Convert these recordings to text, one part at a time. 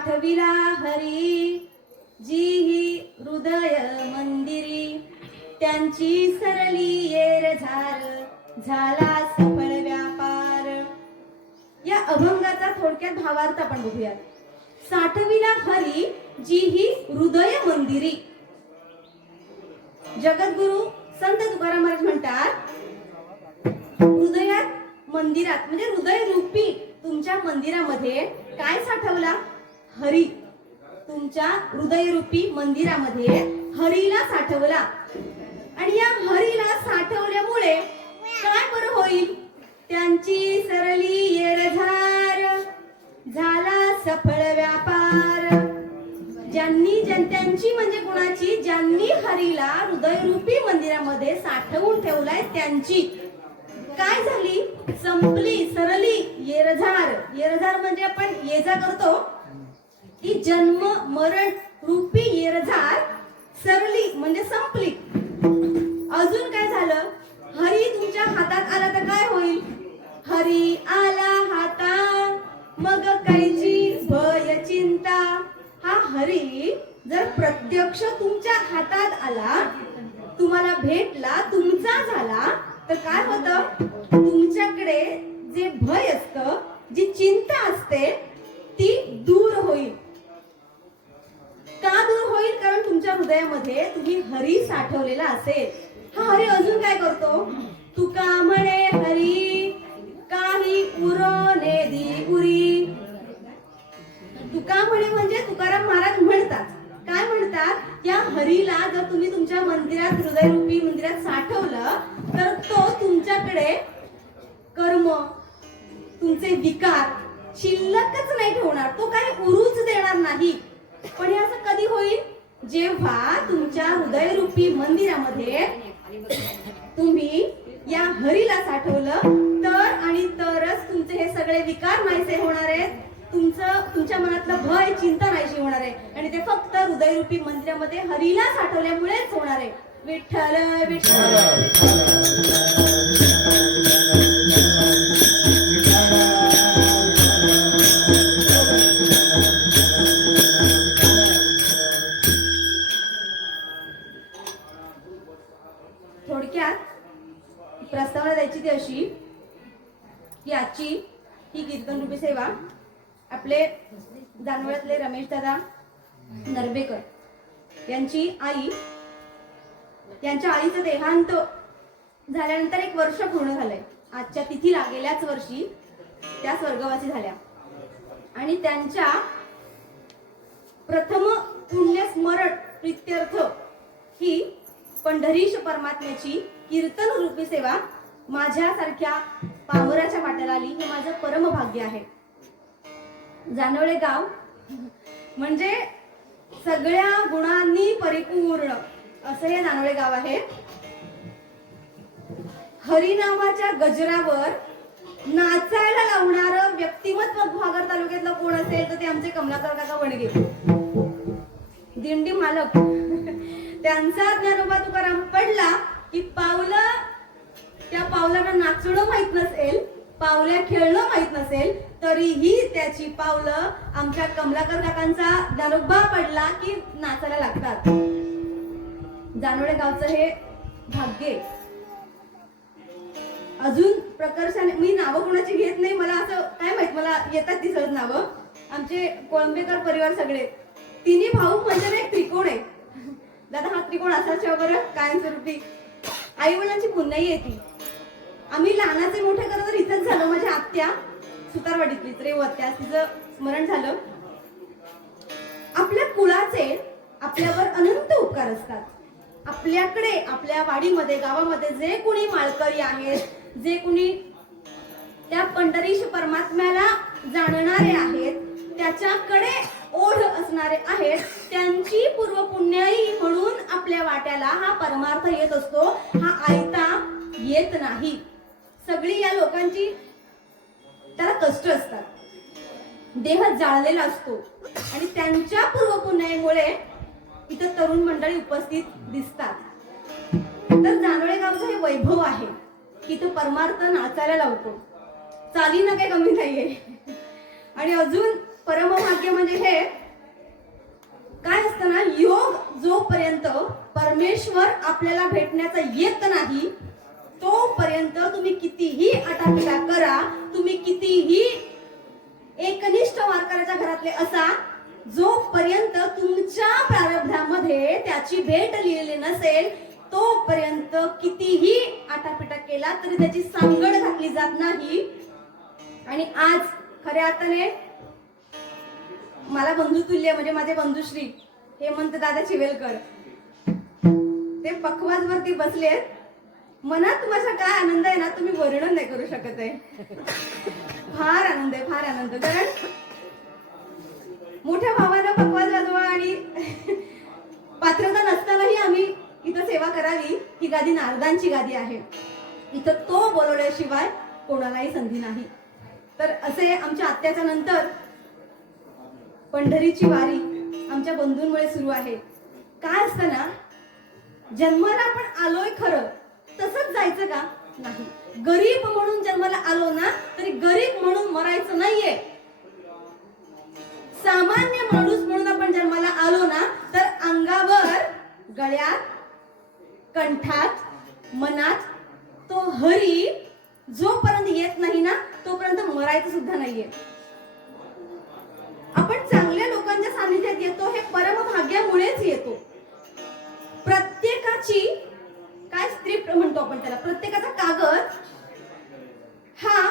साठविला हरी जी ही हृदय मंदिरी, त्यांची सरली येर झार झाला सफळ व्यापार. या अभंगाचा थोडक्यात भावार्थ आपण बघूयात. साठविला हरी जी ही हृदय मंदिरी. जगद्गुरु संत तुकाराम महाराज म्हणतात, हृदयात मंदिरात म्हणजे हृदय रूपी तुमच्या मंदिरामध्ये काय साठवला? हरी. तुमच्या हृदय रूपी मंदिरामध्ये हरीला साठवला. आणि या हरीला साठवल्यामुळे काय बरं होईल? त्यांची सरली येरझार झाला सफळ व्यापार. त्यांची म्हणजे कोणाची? ज्यांनी हरीला हृदयरूपी मंदिरामध्ये साठवून ठेवलाय त्यांची काय झाली? संपली, सरली येरझार. येरझार म्हणजे आपण ये जा करतो, ती जन्म मरण रूपी येरझार सरली म्हणजे संपली. अजून काय झालं? हरी तुमच्या हातात आला तर काय होईल? हरी आला हाता मग कायची भय चिंता. हा हरी जर प्रत्यक्ष तुमच्या हातात आला, तुम्हाला भेटला, तुमचा झाला, तर काय होतं? तुमच्याकडे जे भय असतं, जी चिंता असते, ती दूर होईल. का दूर होईल? कारण तुमच्या हृदयामध्ये तुम्ही हरी साठवलेला असेल. हा हरी अजून काय करतो? तुका म्हणे हरी काही उरणे दी उरी. तुका म्हणे म्हणजे तुकाराम महाराज म्हणतात. काय म्हणतात? या हरीला जर तुम्ही तुमच्या मंदिरात, हृदयरूपी मंदिरात साठवलं, तर तो तुमच्याकडे कर्म, तुमचे विकार शिल्लकच नाही ठेवणार. तो काही उरूच देणार नाही. पण हे असं कधी होईल? जेव्हा तुमच्या हृदयरूपी मंदिरामध्ये तुम्ही या हरीला साठवलं, तर आणि तरच तुमचे हे सगळे विकार नाहीसे होणार आहेत. तुमच्या मनातलं भय, चिंता नाहीशी होणार आहे. आणि ते फक्त हृदयरूपी मंदिरामध्ये हरीला साठवल्यामुळेच होणार आहे. विठ्ठल विठ्ठल. थोडक्यात प्रस्तावना द्यायची ती अशी की आजची ही कीर्तन रूपी सेवा आपले जानवळ्यातले रमेश दादा नरबेकर यांची आई, यांच्या आईचं देहांत झाल्यानंतर 1 वर्ष पूर्ण झालंय. आजच्या तिथीला गेल्याच वर्षी त्या स्वर्गवासी झाल्या. आणि त्यांच्या प्रथम पुण्यस्मरण प्रीत्यर्थ ही पंढरीश परमात्म्याची कीर्तन रूपी सेवा माझ्यासारख्या पामराच्या वाट्याला आली. हे माझं परम भाग्य आहे. जानवळे गाव म्हणजे सगळ्या गुणांनी परिपूर्ण असं हे जानवळे गाव आहे. हरिनामाच्या गजरावर नाचायला लावणारं व्यक्तिमत्व गुहागर तालुक्यातलं कोण असेल तर ते आमचे कमलाकर काका वणगे, दिंडी मालक. त्यांचा ज्ञानोबा तुकाराम पडला की त्या पावलांना नाचणं माहित नसेल, पावल्या खेळणं माहित नसेल, तरीही त्याची पावलं आमच्या कमलाकर काकांचा ज्ञानोबा पडला की नाचायला लागतात. जानवळे गावचं हे भाग्य. अजून प्रकर्षाने मी नावं कोणाची घेत नाही, मला असं काय माहित, मला येतात ती सहज नावं. आमचे कोळंबेकर परिवार सगळे, तिन्ही भाऊ म्हणजे एक त्रिकोण आहे. दादा हा त्रिकोण असाच वगैरे कायमस्वरूपी. आई वडिलांची पुण्याई येते. आम्ही लहानाचे मोठे खरं तर इथंच झालो. माझ्या आत्या सुतारवाडीतली रेवत्या, तिचं स्मरण झालं. आपल्या कुळाचे आपल्यावर अनंत उपकार असतात. आपल्याकडे आपल्या वाडीमध्ये, गावामध्ये जे कोणी माळकरी आहेत, जे कोणी त्या पंढरीश परमात्म्याला जाणणारे आहेत, त्याच्याकडे ओढ असणारे आहेत, त्यांची पूर्वपुण्याई म्हणून आपल्या वाट्याला हा परमार्थ येत असतो. हा आयता येत नाही. सगळी या लोकांची त्याला कष्ट असतात, देह जाळलेला असतो. आणि त्यांच्या पूर्वपुण्याईमुळे इथं तरुण मंडळी उपस्थित दिसतात. तर जानवळे गावचं हे वैभव आहे की इथं परमार्थ नाचायला लावतो. चालीनं काही कमी नाहीये. आणि अजून परमभाग्य म्हणजे हे काय असतं ना, योग जोपर्यंत परमेश्वर आपल्याला भेटण्याचा येत नाही तोपर्यंत तुम्ही कितीही आटापिटा करा, तुम्ही कितीही एकनिष्ठ वारकऱ्याच्या घरातले असा, जोपर्यंत तुमच्या प्रारब्धामध्ये त्याची भेट लिहिलेली नसेल तोपर्यंत कितीही आटापिटा केला तरी त्याची सांगड घातली जात नाही. आणि आज खऱ्या अर्थाने मला बंधुतुल्य म्हणजे माझे बंधुश्री हेमंत दादा चिवेलकर ते पखवाज वरती बसलेत. मनात माझा काय आनंद आहे ना, तुम्ही वर्णन नाही करू शकत आहे. फार आनंद आहे, फार आनंद. कारण मोठ्या भावानं पखवाज वाजवा आणि पात्रता नसतानाही आम्ही इथं सेवा करावी. ही गादी नारदांची गादी आहे. इथं तो बोलवल्याशिवाय कोणालाही संधी नाही. तर असे आमच्या आत्याच्या नंतर पंढरीची वारी आमच्या बंधूंमुळे सुरू आहे. काय असतं ना, जन्माला आपण आलोय खरं, तसंच जायचं का? नाही. गरीब म्हणून जन्माला आलो ना तरी गरीब म्हणून मरायचं नाहीये. सामान्य माणूस म्हणून आपण जन्माला आलो ना तर अंगावर, गळ्यात, कंठात, मनात तो हरी जोपर्यंत येत नाही ना तोपर्यंत मरायचं सुद्धा नाहीये. आपण चांगल्या लोकांच्या सानिध्यात येतो हे परमभाग्यामुळेच येतो. प्रत्येकाची काय स्क्रिप्ट म्हणतो आपण त्याला, प्रत्येकाचा कागद हा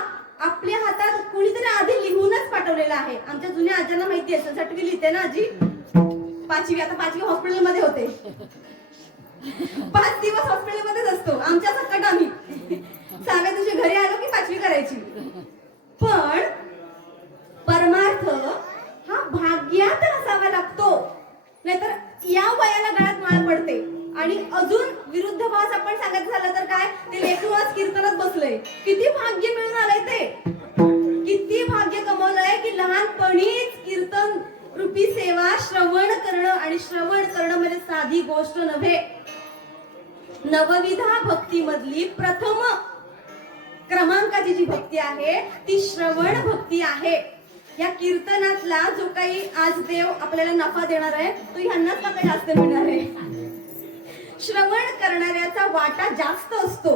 आपल्या हातात कुणीतरी आधी लिहूनच पाठवलेला आहे. आमच्या जुन्या आज्यांना माहिती असेल, सटवी लिहिते ना आजी. पाचवी, आता पाचवी हॉस्पिटलमध्ये होते. 5 दिवस हॉस्पिटलमध्येच असतो. आमच्या सकट आम्ही 6व्या दिवशी घरी आलो की 5वी करायची. पण परमार्थ हा भाग्यात असावा लागतो, नाहीतर या वयाला गळ्यात माळ पडते. आणि अजून विरुद्ध भास आपण सांगायचं झालं तर काय, ते लेकरू आज कीर्तनात बसलंय. किती भाग्य मिळून आलंय ते, किती भाग्य कमवलंय की लहानपणीच कीर्तन रूपी सेवा श्रवण करणं. आणि श्रवण करणं म्हणजे साधी गोष्ट नव्हे. नवविधा भक्ती मधली प्रथम क्रमांकाची जी भक्ती आहे ती श्रवण भक्ती आहे. या कीर्तनातला जो काही आज देव आपल्याला नफा देणार आहे तो ह्यांनाच का जास्त मिळणार आहे. श्रवण करणाऱ्याचा वाटा जास्त असतो.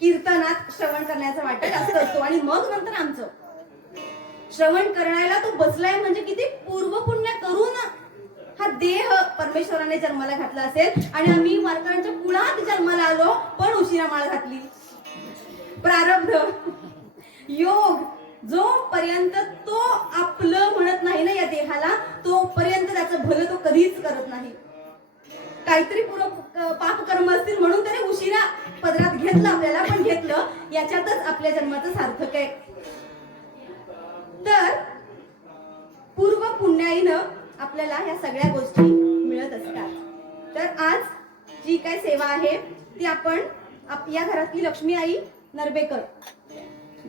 कीर्तनात श्रवण करण्याचा वाटा जास्त असतो. आणि मग नंतर आमचं श्रवण करण्याला तो बसलाय म्हणजे किती पूर्वपुण्य करून हा देह परमेश्वराने जन्माला घातला असेल. आणि आम्ही वारकऱ्यांच्या कुळात जन्माला आलो पण उशिरा माळ घातली. प्रारब्ध योग जोपर्यंत तो आपलं म्हणत नाही ना या देहाला, तोपर्यंत त्याचं भलं तो कधीच करत नाही. काहीतरी पाप कर्म असतील म्हणून त्याने उशिरा पदरात घेतलं आपल्याला, पण घेतलं. याच्यातच आपल्या जन्माचं सार्थक आहे. तर पूर्व पुण्याईनं आपल्याला या सगळ्या गोष्टी मिळत असतात. तर आज जी काय सेवा आहे ती आपण या घरातली लक्ष्मी आई नरबेकर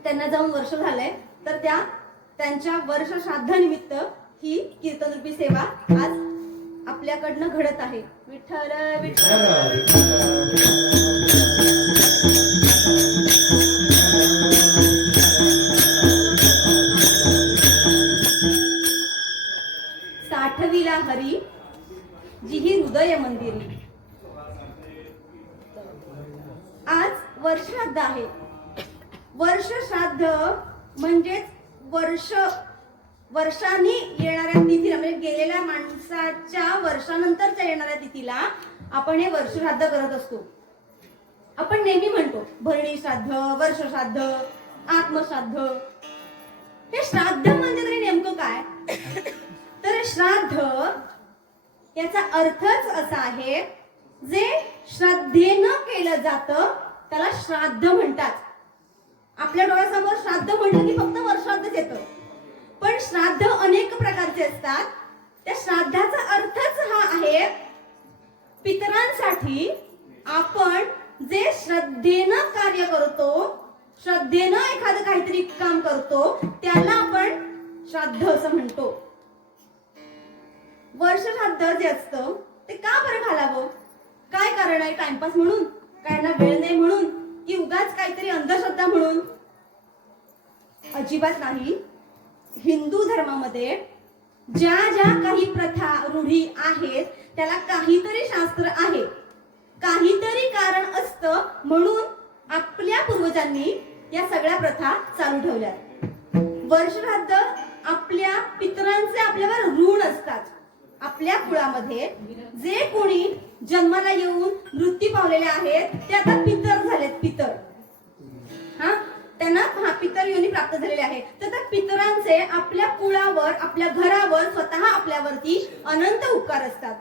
त्यांना जाऊन वर्ष झालंय, तर त्यांच्या वर्ष श्राद्धानिमित्त ही कीर्तनरूपी सेवा आज आपल्याकडनं घडत आहे. विठ्ठल विठ्ठल. साठविला हरी जिही हृदय मंदिरी. आज वर्षश्राद्ध आहे. वर्षश्राद्ध म्हणजेच वर्षांनी येणाऱ्या तिथीला, म्हणजे गेलेल्या माणसाच्या वर्षानंतरच्या येणाऱ्या तिथीला आपण हे वर्षश्राद्ध करत असतो. आपण नेहमी म्हणतो भरणी श्राद्ध, वर्षश्राद्ध, आत्मश्राद्ध. हे श्राद्ध म्हणजे तरी नेमकं काय? तर श्राद्ध याचा अर्थच असा आहे, जे श्रद्धेनं केलं जातं त्याला श्राद्ध म्हणतात. आपल्या डोळ्यासमोर श्राद्ध म्हटलं की फक्त वर्षाद्धच येतं, पण श्राद्ध अनेक प्रकारचे असतात. त्या श्राद्धाचा अर्थच हा आहे, पितरांसाठी आपण जे श्रद्धेनं कार्य करतो, श्रद्धेनं एखादं काहीतरी काम करतो त्याला आपण श्राद्ध असं म्हणतो. वर्षश्राद्ध जे असतं ते का बरं घालावं? काय कारण आहे? टाइमपास म्हणून? काय ना वेळ नाही म्हणून? की उगाच काहीतरी अंधश्रद्धा म्हणून? अजिबात नाही. हिंदू धर्मामध्ये ज्या ज्या काही प्रथा रूढी आहेत त्याला काहीतरी शास्त्र आहे, काहीतरी कारण असतं, म्हणून आपल्या पूर्वजांनी या सगळ्या प्रथा चालू ठेवल्या. वर्षश्राद्ध आपल्या पितरांचे आपल्यावर ऋण असतात. आपल्या कुळामध्ये जे कोणी जन्माला येऊन मृत्यू पावलेले आहेत ते आता पितर झालेत. पितर त्यांना पितर योनी प्राप्त झालेले आहे. तर त्या पितरांचे आपल्या कुळावर, आपल्या घरावर, स्वतः आपल्यावरती अनंत उपकार असतात.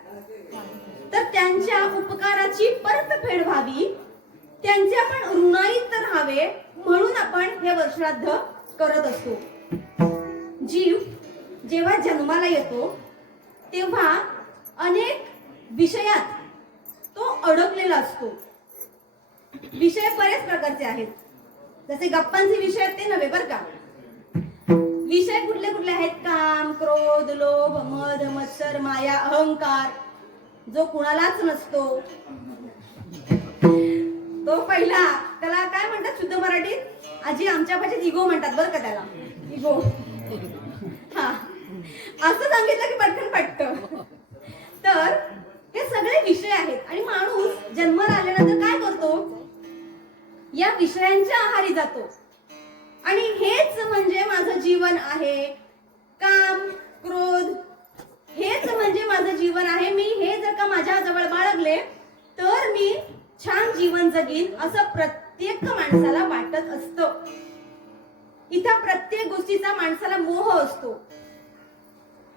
तर त्यांच्या उपकाराची परतफेड व्हावी, त्यांचे आपण ऋणाईत राहावे म्हणून आपण हे वर्षश्राद्ध करत असतो. जीव जेव्हा जन्माला येतो तेव्हा अनेक विषयात तो अडकलेला असतो. विषय बरेच प्रकारचे आहेत, जसे गप्पांचे विषय आहेत ते नव्हे बरं का. विषय कुठले कुठले आहेत? काम, क्रोध, लोभ, मद, मत्सर, माया, अहंकार, जो कुणालाच नसतो. तो पहिला, त्याला काय म्हणतात शुद्ध मराठीत? आजी आमच्या भाषेत इगो म्हणतात बरं का त्याला. इगो. हा, असं सांगितलं की पटकन पटतं. तर हे सगळे विषय आहेत आणि माणूस जन्माला आल्यानंतर काय करतो? या विषयांच्या आहारी जातो आणि हेच म्हणजे माझं जीवन आहे. काम, क्रोध हेच म्हणजे माझं जीवन आहे. मी हे जर का माझ्या जवळ बाळगले तर मी छान जीवन जगीन असं प्रत्येक माणसाला वाटत असतं. इथं प्रत्येक गोष्टीचा माणसाला मोह असतो.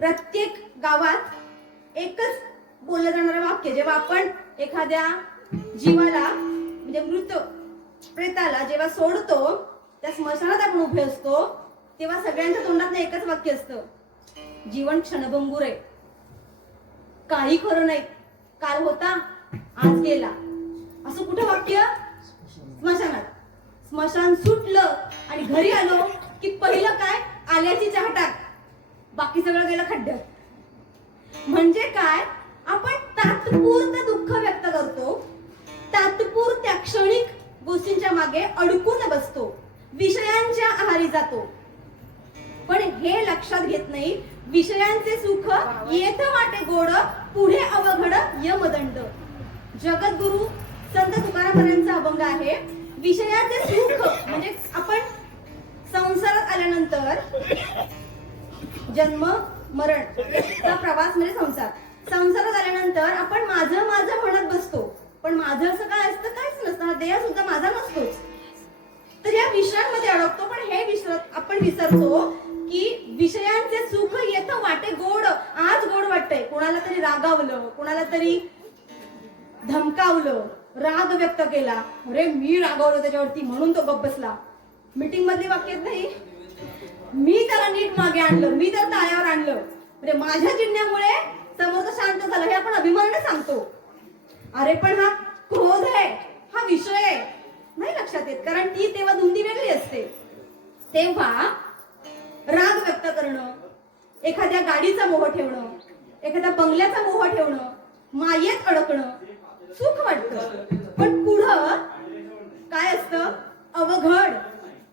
प्रत्येक गावात एकच बोललं जाणारं वाक्य, जेव्हा आपण एखाद्या जीवाला म्हणजे मृत प्रेताला जेव्हा सोडतो, त्या स्मशानात आपण उभे असतो, तेव्हा सगळ्यांच्या तोंडात एकच वाक्य असतं, जीवन क्षणभंगुर आहे, काही खरं नाही, काल होता आज गेला. असं कुठं वाक्य? स्मशानात. स्मशान सुटलं आणि घरी आलो की पहिलं काय? आल्याची चहा टाक, बाकी सगळं गेलं खड्ड्यात. म्हणजे काय? आपण तात्पुरतं दुःख व्यक्त करतो, तात्पुरत्या क्षणिक गोष्टींच्या मागे अडकून बसतो, विषयांच्या आहारी जातो. पण हे लक्षात घेत नाही, विषयांचे सुख येथ वाटे गोड, पुढे अवघड यमदंड. जगद्गुरु संत तुकारामांचा अभंग आहे. विषयाचे सुख म्हणजे आपण संसारात आल्यानंतर जन्म मरण चा प्रवास म्हणजे संसारात आल्यानंतर आपण माझं माझं म्हणत बसतो, पण माझं असं काय असतं? काहीच नसतं. हा देह सुद्धा माझा नसतोच. तर या विषयांमध्ये अडकतो. पण हे आपण विसरतो की विषयांचे सुख येतं वाटे गोड. आज गोड वाटतंय, कोणाला तरी रागावलं, कोणाला तरी धमकावलं, राग व्यक्त केला, अरे मी रागावलो त्याच्यावरती म्हणून तो गप्प बसला. मीटिंग मधली वाक्य नाही, मी त्याला नीट मागे आणलं, मी त्याला ताळ्यावर आणलं, म्हणजे माझ्या चिडण्यामुळे समोरचा शांत झाला, हे आपण अभिमानाने सांगतो. अरे पण हा क्रोध आहे, हा विषय आहे, नाही लक्षात येत, कारण ती तेव्हा धुंदी वेगळी असते. तेव्हा राग व्यक्त करणं, एखाद्या गाडीचा मोह ठेवणं, एखाद्या बंगल्याचा मोह ठेवणं, मायेत अडकणं सुख वाटतं. पण पुढं काय असतं? अवघड.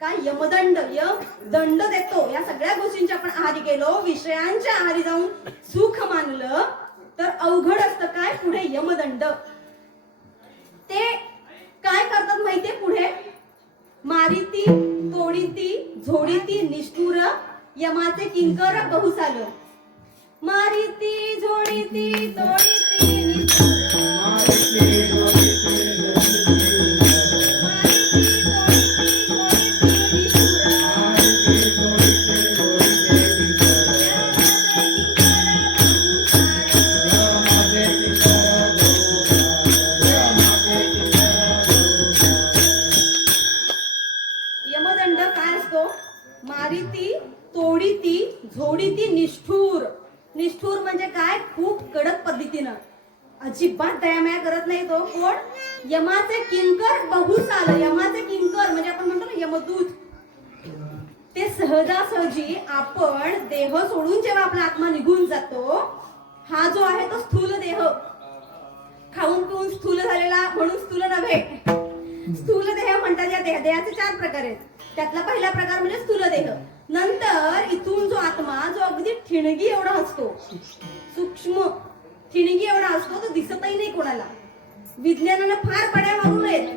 काय? यमदंड. यम दंड देतो. या सगळ्या गोष्टींच्या आपण आहारी गेलो, विषयांच्या आहारी जाऊन सुख मानलं तर अवघड असतं. काय? पुढे यमदंड. ते काय करतात माहितीये? पुढे मारिती, तोडीती, झोडीती, निष्ठुर, यमाचे किंकर बहुसाल. मारिती, झोडीती, तोडीती, निष्ठुर, यमदंड काय असतो? मारिती, तोडीती, झोडीती, निष्ठुर. निष्ठुर म्हणजे काय? खूप कडक पद्धतीनं, अजिबात दयामाया करत नाही तो. कोण? यमाचे किंकर बहुसाल. यमाचे किंकर म्हणजे आपण म्हणतो ना यमदूत. ते सहजासहजी आपण देह सोडून जेव्हा आपला आत्मा निघून जातो, हा जो आहे तो स्थूल देह, खाऊन पिऊन स्थूल झालेला म्हणून स्थूल नव्हे, स्थूल देह म्हणतात. या देहाचे 4 प्रकार आहेत. त्यातला पहिला प्रकार म्हणजे स्थूल देह. नंतर इथून जो आत्मा जो अगदी ठिणगी एवढा असतो, सूक्ष्म ठिणगी एवढा असतो, तो दिसतही नाही कोणाला. विज्ञानानं फार पड्या मारू नयेत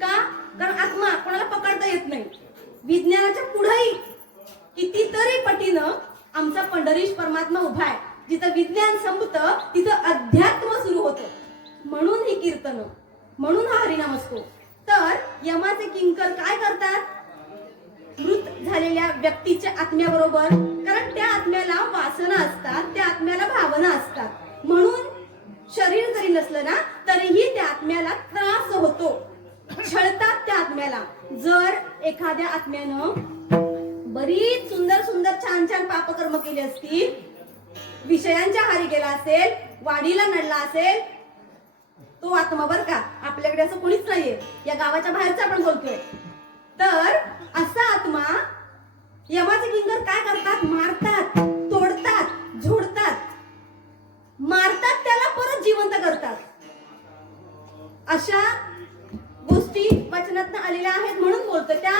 का, कारण आत्मा कोणाला पकडता येत नाही. विज्ञानाच्या पुढेही कितीतरी पटीनं आमचा पंढरीश परमात्मा उभा आहे. जिथं विज्ञान संपतं तिथं अध्यात्म सुरू होतं. म्हणून ही कीर्तन, म्हणून हा हरिनाम असतो. तर यमाचे किंकर काय करतात, मृत झालेल्या व्यक्तीच्या आत्म्याबरोबर, कारण त्या आत्म्याला वासना असतात, त्या आत्म्याला भावना असतात. म्हणून शरीर जरी नसलं ना तरीही त्या आत्म्याला त्रास होतो, छळतात त्या आत्म्याला. जर एखाद्या आत्म्यानं बरीच सुंदर सुंदर छान छान पापकर्म केली असतील, विषयांच्या हारी गेला असेल, वाडीला नडला असेल, तो आत्मा बर का, आपल्याकडे असं कोणीच नाहीये, या गावाच्या बाहेरचा आपण बोलतोय. तर असा आत्मा यमाचे किंकर काय करतात, मारतात, तोडतात, झोडतात, मारतात, त्याला परत जिवंत करतात. अशा गोष्टी वचनातनं आलेल्या आहेत. म्हणून बोलतो त्या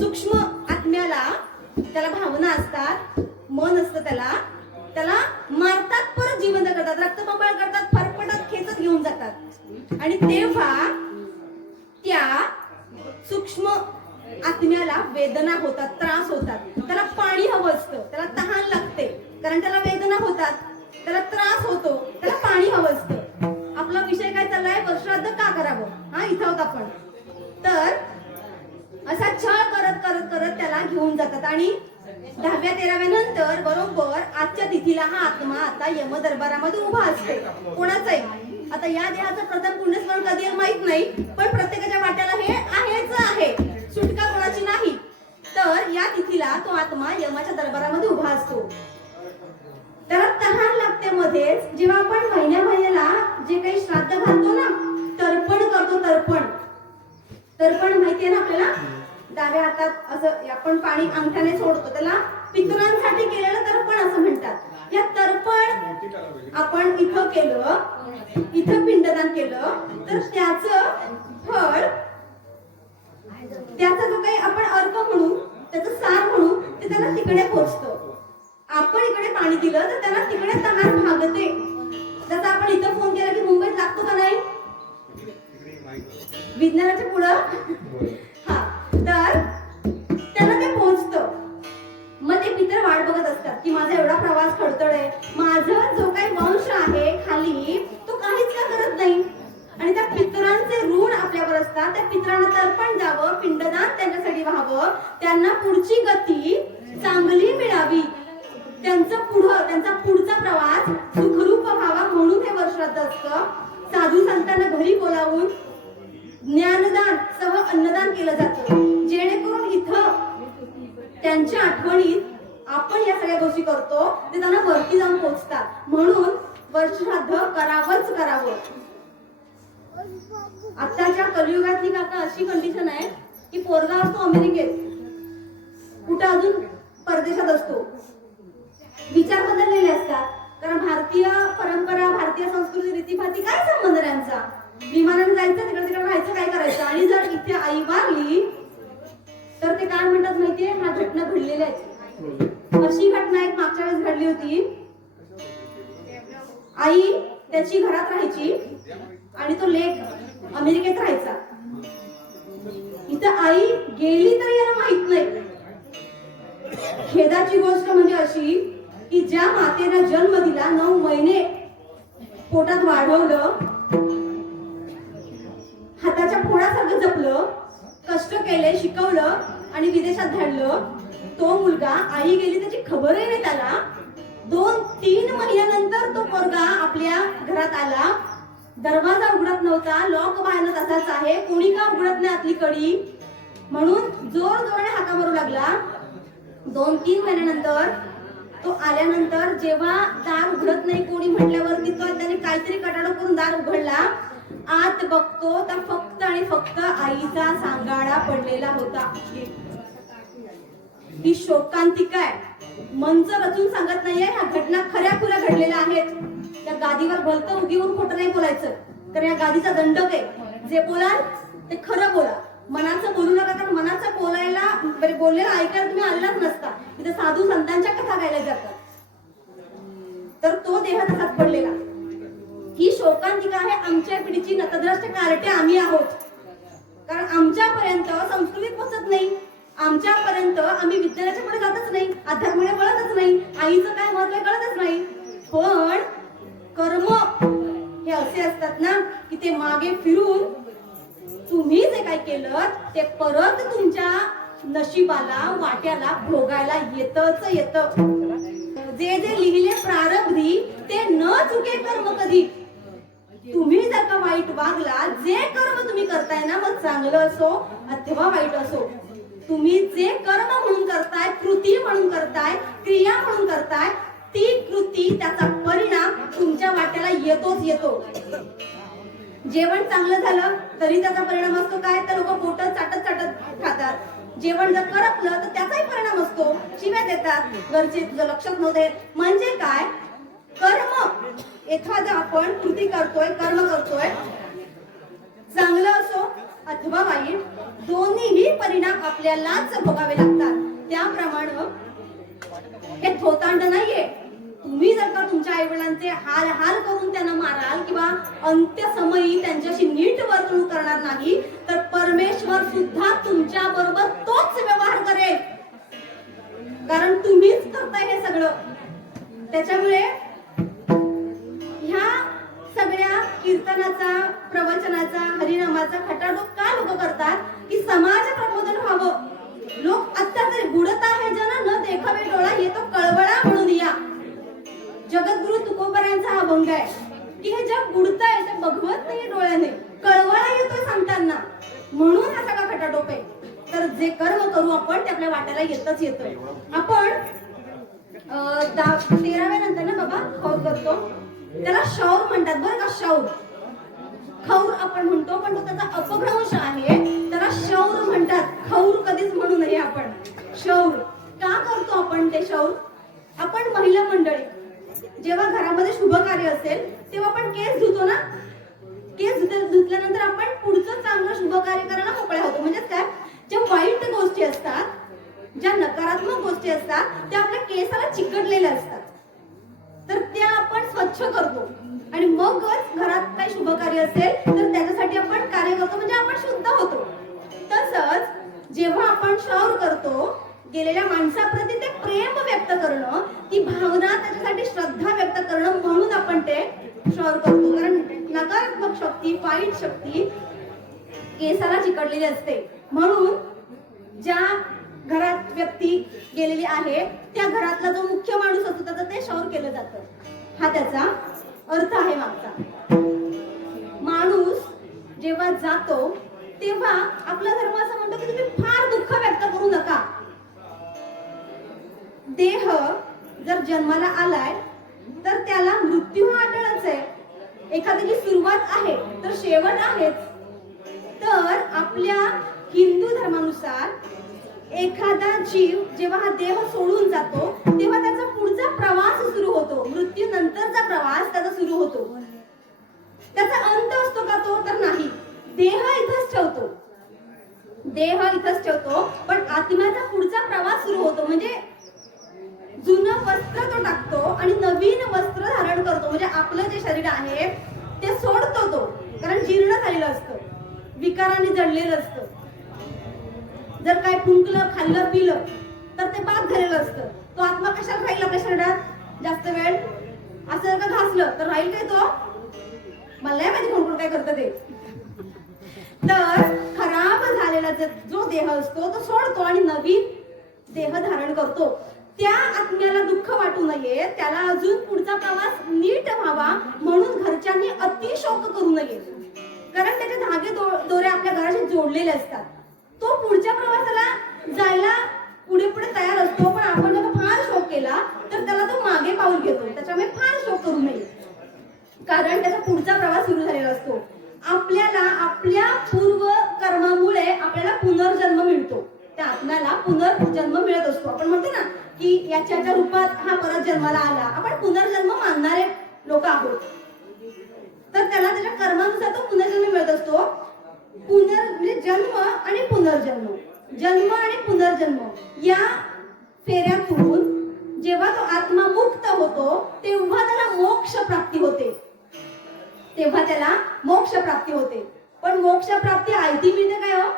सूक्ष्म आत्म्याला, त्याला भावना असतात, मन असतं, त्याला मारतात, परत जिवंत करतात, रक्तबंबाळ करतात, फरफटत खेचत घेऊन जातात. आणि तेव्हा त्या सूक्ष्म आत्म्याला वेदना होतात, त्रास होतात. त्याला पाणी हवं असतं, त्याला तहान लागते, कारण त्याला वेदना होतात, त्याला त्रास होतो, त्याला पाणी हवं असतं. आपला विषय काय चाललाय, वर्षार्ध का करावं, हा इथं आहोत आपण. तर असा छळ करत करत करत त्याला घेऊन जातात. आणि 10व्या 13व्या नंतर बरोबर आजच्या तिथीला हा आत्मा आता यम दरबारामध्ये उभा असते. कोणाचाही आता या देहाचं प्रथम पुण्यस्मरण कधी आहे माहित नाही, पण प्रत्येकाच्या वाट्याला हे आहेच आहे, सुटका कोणाची नाही. तर या तिथीला तो आत्मा यमाच्या दरबारामध्ये उभा असतो. त्याला तहान लागते मध्येच. जेव्हा आपण महिन्या महिन्याला जे काही श्राद्ध घालतो ना, तर्पण करतो, तर्पण माहितीये ना आपल्याला, डाव्या हातात असं आपण पाणी अंगठ्याने सोडतो, त्याला पितरांसाठी केलेलं तर्पण असं म्हणतात. या तर्पण आपण इथं केलं, इथं पिंडदान केलं, तर त्याचं फळ, त्याचा जो काही आपण अर्क म्हणू, त्याचं सार म्हणू, ते त्यांना तिकडे पोचतं. आपण इकडे पाणी दिलं तर त्यांना तिकडे तहान भागते. जसं आपण इथं फोन केला की मुंबईत लागतो का नाही, विज्ञानाच्या पुढं, हा, तर त्यांना ते पोहोचतं. मग ते पितर वाट बघत असतात की माझा एवढा प्रवास खडतळ आहे, माझा जो काही वंश आहे खाली तो काहीच का करत नाही. आणि त्या पितरांचे ऋण आपल्यावर असतात. त्या पितरांना तर्पण द्यावं, पिंडदान त्यांच्यासाठी व्हावं, त्यांना पुढची गती चांगली मिळावी, त्यांचा पुढचा प्रवास सुखरूप व्हावा, म्हणून हे वर्षात असतं. साधू संतांना घरी बोलावून ज्ञानदान सह अन्नदान केलं जातं, जेणेकरून इथं त्यांच्या आठवणीत आपण या सगळ्या गोष्टी करतो ते त्यांना वरती जाऊन पोहोचतात. म्हणून वर्षश्राद्ध करावंच करावं. आताच्या कलियुगातली काका अशी कंडिशन आहे की पोरगा असतो अमेरिकेत, कुठं अजून परदेशात असतो, विचार बदललेले असतात. कारण भारतीय परंपरा, भारतीय संस्कृती, रीतीभाती काय संबंध त्यांचा, विमानाने जायचं, तिकडे तिकडे राहायचं, काय करायचं. आणि जर इथे आई वारली तर ते काय म्हणतात माहितीये, हा घटना घडलेल्या आहेत. अशी घटना एक मागच्या वेळेस घडली होती. आई त्याची घरात राहायची आणि तो लेक अमेरिकेत राहायचा. इथं आई गेली तरी याला माहित नाही. खेदाची गोष्ट म्हणजे अशी की ज्या मातेने जन्म दिला, 9 महिने पोटात वाढवलं, हाताच्या फोडासारखं जपलं, कष्ट केले, शिकवलं आणि विदेशात धाडलं, तो मुलगा, आई गेली त्याची खबरही नाही त्याला. 2-3 महिन्यानंतर तो पोरगा आपल्या घरात आला. दरवाजा उघडत नव्हता, लॉक बाहेरच असाच आहे, कोणी का उघडत नाही आतली कडी, म्हणून जोर जोराने हाका मारू लागला. 2-3 महिन्यानंतर तो आल्यानंतर जेव्हा दार उघडत नाही कोणी म्हटल्यावरती तो त्याने काहीतरी कटाडो करून दार उघडला. आत बघतो तर फक्त आणि फक्त आईचा सांगाडा पडलेला होता. ही शोकांतिका आहे. मंच रचून सांगत नाहीये, ह्या घटना खऱ्या खुऱ्या घडलेल्या आहेत. त्या गादीवर भलतं उगीवर खोटं नाही बोलायचं, तर या गादीचा दंडक आहे. जे बोलाल ते खरं बोला. मनाचं बोलू नका, कारण मनाचं बोललेलं ऐकायला तुम्ही आलेलाच नसता. इथे साधू संतांच्या कथा गायला जातात. तर तो देह तसाच पडलेला. ही शोकांतिका आहे आमच्या पिढीची. नतद्रष्ट कार्टे आम्ही आहोत, कारण आमच्यापर्यंत संस्कृतीत पोचत नाही. आमच्यापर्यंत आम्ही विज्ञानाच्या पुढे जातच नाही, अध्यात्माकडे वळतच नाही, आईचं काय महत्व आहे कळतच नाही. पण कर्म हे असे असतात ना की ते मागे फिरून तुम्ही जे काय केलं ते परत तुमच्या नशिबाला वाट्याला भोगायला येतच येत. जे जे लिहिले प्रारब्धी ते न चुके कर्म कधी. तुम्ही जर का वाईट वागला, जे कर्म तुम्ही करताय ना, मग चांगलं असो अथवा वाईट असो, तुम्ही जे कर्म म्हणून करताय, कृती म्हणून करताय, क्रिया म्हणून करताय, ती कृती त्याचा परिणाम तुमच्या वाट्याला येतोच येतो. जेवण चांगलं झालं तरी त्याचा परिणाम असतो काय, तर लोक बोट चाटत चाटत खातात. जेवण जर करपलं तर त्याचाही परिणाम असतो, शिव्या देतात, घरचे तुझं लक्षात नव्हते. म्हणजे काय, कर्म एखादं आपण कृती करतोय, कर्म करतोय, चांगलं असो अथवा वाईट, दोन्हीही परिणाम आपल्यालाच भोगावे लागतात. त्याप्रमाणे हे थोतांड नाहीये. तुम्ही जर का तुमच्या आई वडिलांचे हाल हाल करून त्यांना माराल किंवा अंत्यसमयी त्यांच्याशी नीट वर्तणूक करणार नाही, तर परमेश्वर सुद्धा तुमच्या बरोबर तोच व्यवहार करेल, कारण तुम्हीच करताय हे सगळं. त्याच्यामुळे ह्या सगळ्या कीर्तनाचा, प्रवचनाचा, हरिनामाचा खटाटोप का लोक करतात की समाज प्रबोधन व्हावं. लोक आता तरी बुडत आहे जन न देखावे डोळा येतो कळवळा म्हणून या. जगद्गुरु तुकोबारायांचा हा भंग आहे की हे जग बुडतंय ते बघवत नाही डोळ्याने, कळवळा येतोय सांगताना, म्हणून हा सगळा खटाटोप आहे. तर जे कर्म करू आपण ते आपल्या वाट्याला येतच येतोय. आपण 13व्या नंतर ना बाबा खौर करतो, त्याला शौर म्हणतात बरं का. शौर खौर आपण म्हणतो, पण तो त्याचा अपभ्रंश आहे, त्याला शौर म्हणतात. खौर कधीच म्हणू नये आपण. शौर का करतो आपण ते शौर? आपण महिला मंडळी जेव्हा घरामध्ये शुभ कार्य असेल तेव्हा आपण केस धुतो ना. केस धुतल्यानंतर आपण पुढचं चांगलं शुभ कार्य करायला मोकळ्या होतो. म्हणजे काय, ज्या वाईट गोष्टी असतात, ज्या नकारात्मक गोष्टी असतात, त्या आपल्या केसाला चिकटलेल्या असतात, तर त्या आपण स्वच्छ करतो आणि मगच घरात काही शुभ कार्य असेल तर त्याच्यासाठी आपण कार्य करतो, म्हणजे आपण शुद्ध होतो. तसंच जेव्हा आपण शौर करतो, गेलेल्या माणसाप्रती ते प्रेम व्यक्त करणं, ती भावना, त्याच्यासाठी श्रद्धा व्यक्त करणं, म्हणून आपण ते शौर करतो. कारण नकारात्मक शक्ती, वाईट शक्ती केसाला चिकटलेली असते. म्हणून ज्या घरात व्यक्ती गेलेली आहे त्या घरातला जो मुख्य माणूस असतो त्याचं ते शौर केलं जातं. हा त्याचा अर्थ आहे मागचा. माणूस जेव्हा जातो तेव्हा आपला धर्म असं म्हणतो की तुम्ही फार दुःख व्यक्त करू नका. देह जर जन्माला आलाय तर त्याला मृत्यू हा अटळच आहे. एखाद्याची सुरुवात आहे तर शेवट आहेच. तर आपल्या हिंदू धर्मानुसार एखादा जीव जेव्हा हा देह सोडून जातो तेव्हा त्याचा पुढचा प्रवास सुरू होतो. मृत्यू नंतरचा प्रवास त्याचा सुरू होतो. त्याचा अंत असतो का तो? तर नाही. देह इथंच ठेवतो, देह इथंच ठेवतो, पण आत्म्याचा पुढचा प्रवास सुरू होतो. म्हणजे जुनं वस्त्र तो टाकतो आणि नवीन वस्त्र धारण करतो. म्हणजे आपलं जे शरीर आहे ते सोडतो तो, कारण जीर्ण झालेलं असतं, विकाराने जडलेलं असतं. जर काय फुंकलं, खाल्लं, पिलं तर ते बाद झालेलं असतं. तो आत्मा कशाला राहील आपल्या शरीरात जास्त वेळ? असं जर का घासलं तर राहील काय तो? मला नाही माहिती कोण कोण काय करतं ते. तर खराब झालेला जो देह असतो तो सोडतो आणि नवीन देह धारण करतो. त्या आत्म्याला दुःख वाटू नये, त्याला अजून पुढचा प्रवास नीट व्हावा म्हणून घरच्यांनी अतिशोक करू नये, कारण त्याचे धागे दोरे आपल्या घराशी जोडलेले असतात. तो पुढच्या प्रवासाला जायला पुढे पुढे तयार असतो, पण आपण जर फार शोक केला तर त्याला तो मागे पाऊल घेतो. त्याच्यामुळे फार शोक करू नये, कारण त्याचा पुढचा प्रवास सुरू झालेला असतो. आपल्याला आपल्या पूर्व कर्मामुळे आपल्याला पुनर्जन्म मिळतो. त्या आत्म्याला पुनर्जन्म मिळत असतो. आपण म्हणतो ना की याच्या रूपात हा परत जन्माला आला. आपण पुनर्जन्म मानणारे लोक आहोत, तर त्याला त्याच्या कर्मानुसार तो पुनर्जन्म मिळत असतो. म्हणजे जन्म आणि पुनर्जन्म, जन्म आणि पुनर्जन्म या फेऱ्यातून जेव्हा तो आत्मा मुक्त होतो तेव्हा त्याला मोक्ष प्राप्ती होते, तेव्हा त्याला मोक्ष प्राप्ती होते. पण मोक्ष प्राप्ती आयती मिळते काय हो?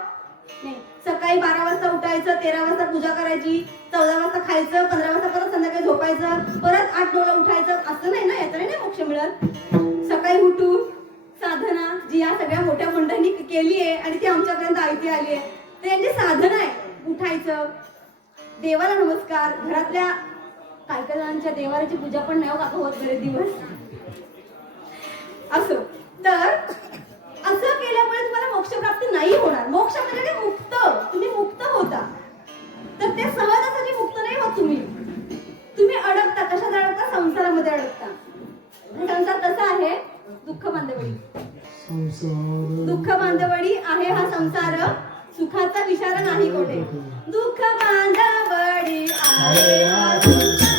नाही. सकाळी 12 वाजता उठायचं, 13 वाजता पूजा करायची, 14 वाजता खायचं, 15 वाजता परत संध्याकाळी झोपायचं, परत 8-9 ला उठायचं, असं नाही ना. याचा नाही मोक्ष मिळत. सकाळी उठून साधना जी या सगळ्या मोठ्या मंडळींनी केली आहे आणि ती आमच्यापर्यंत आयती आली आहे, तर यांची साधना आहे. उठायचं, देवाला नमस्कार, घरातल्या काही जणांच्या देवाची पूजा पण नाही होत बरेच दिवस. असो तर असं केल्यामुळे तुम्हाला मोक्ष प्राप्ती नाही होणार. मोक्ष म्हणजे काय? मुक्त. तुम्ही मुक्त होता. तर ते सहजासाठी मुक्त नाही होत. तुम्ही अडकता. कशात अडकता? संसारामध्ये अडकता. संसार कसा आहे? दुःख बांधवडी. दुःख बांधवडी आहे हा संसार, सुखाचा विचार नाही कोठे. दुःख बांधवडी आहे हा संसार.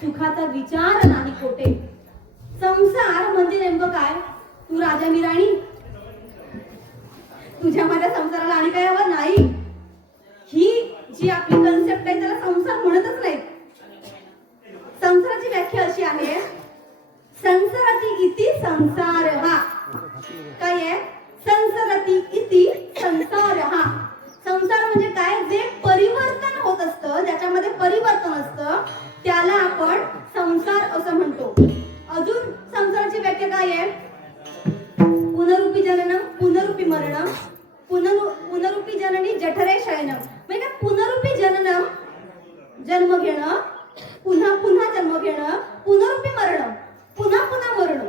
सुखाचा विचार नाही कोठे. संसार म्हणजे नेमकं काय? तू राजा मी राणी. तुझ्या माझ्या संसाराला आणि काय हवं नाही. ही जी आपली कन्सेप्ट आहे त्याला संसार म्हणतच नाही. संसाराची व्याख्या अशी आहे, संसाराती इति संसार हा. काय आहे? संसाराती इति संसार हा. संसार म्हणजे काय? जे परिवर्तन होत असतं, ज्याच्यामध्ये परिवर्तन असतं त्याला आपण संसार असं म्हणतो. अजून संसाराची व्याख्या काय आहे? पुनरुपी जननम, पुनरुपी मरणम, पुनरुपी जननी जठरे शयनम. म्हणजे पुनरुपी जननम, जन्म घेणं, पुन्हा पुन्हा जन्म घेणं, पुनरुपी मरणम, पुन्हा पुन्हा मरणं.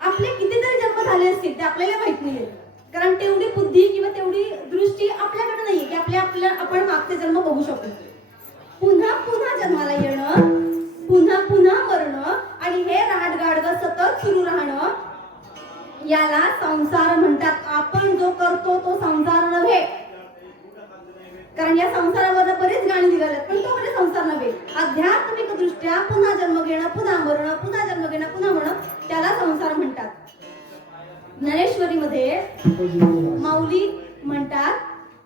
आपले कितीतरी जन्म झाले असतील ते आपल्याला माहित नाहीये, कारण तेवढी बुद्धी किंवा तेवढी दृष्टी आपल्याकडे नाहीये की आपण मागचे जन्म बघू शकतो. पुन्हा पुन्हा जन्माला येणं, पुन्हा पुन्हा मरणं आणि हे राहडगाडग सतत सुरू राहणं याला संसार म्हणतात. आपण जो करतो तो संसार नव्हे, कारण या संसारावर बरेच गाणी निघाल्यात, पण तो म्हणजे संसार नव्हे. आध्यात्मिक दृष्ट्या पुन्हा जन्म घेणं, पुन्हा मरणं, पुन्हा जन्म घेणं, पुन्हा मरणं त्याला संसार म्हणतात. ज्ञानेश्वरीमध्ये माऊली म्हणतात,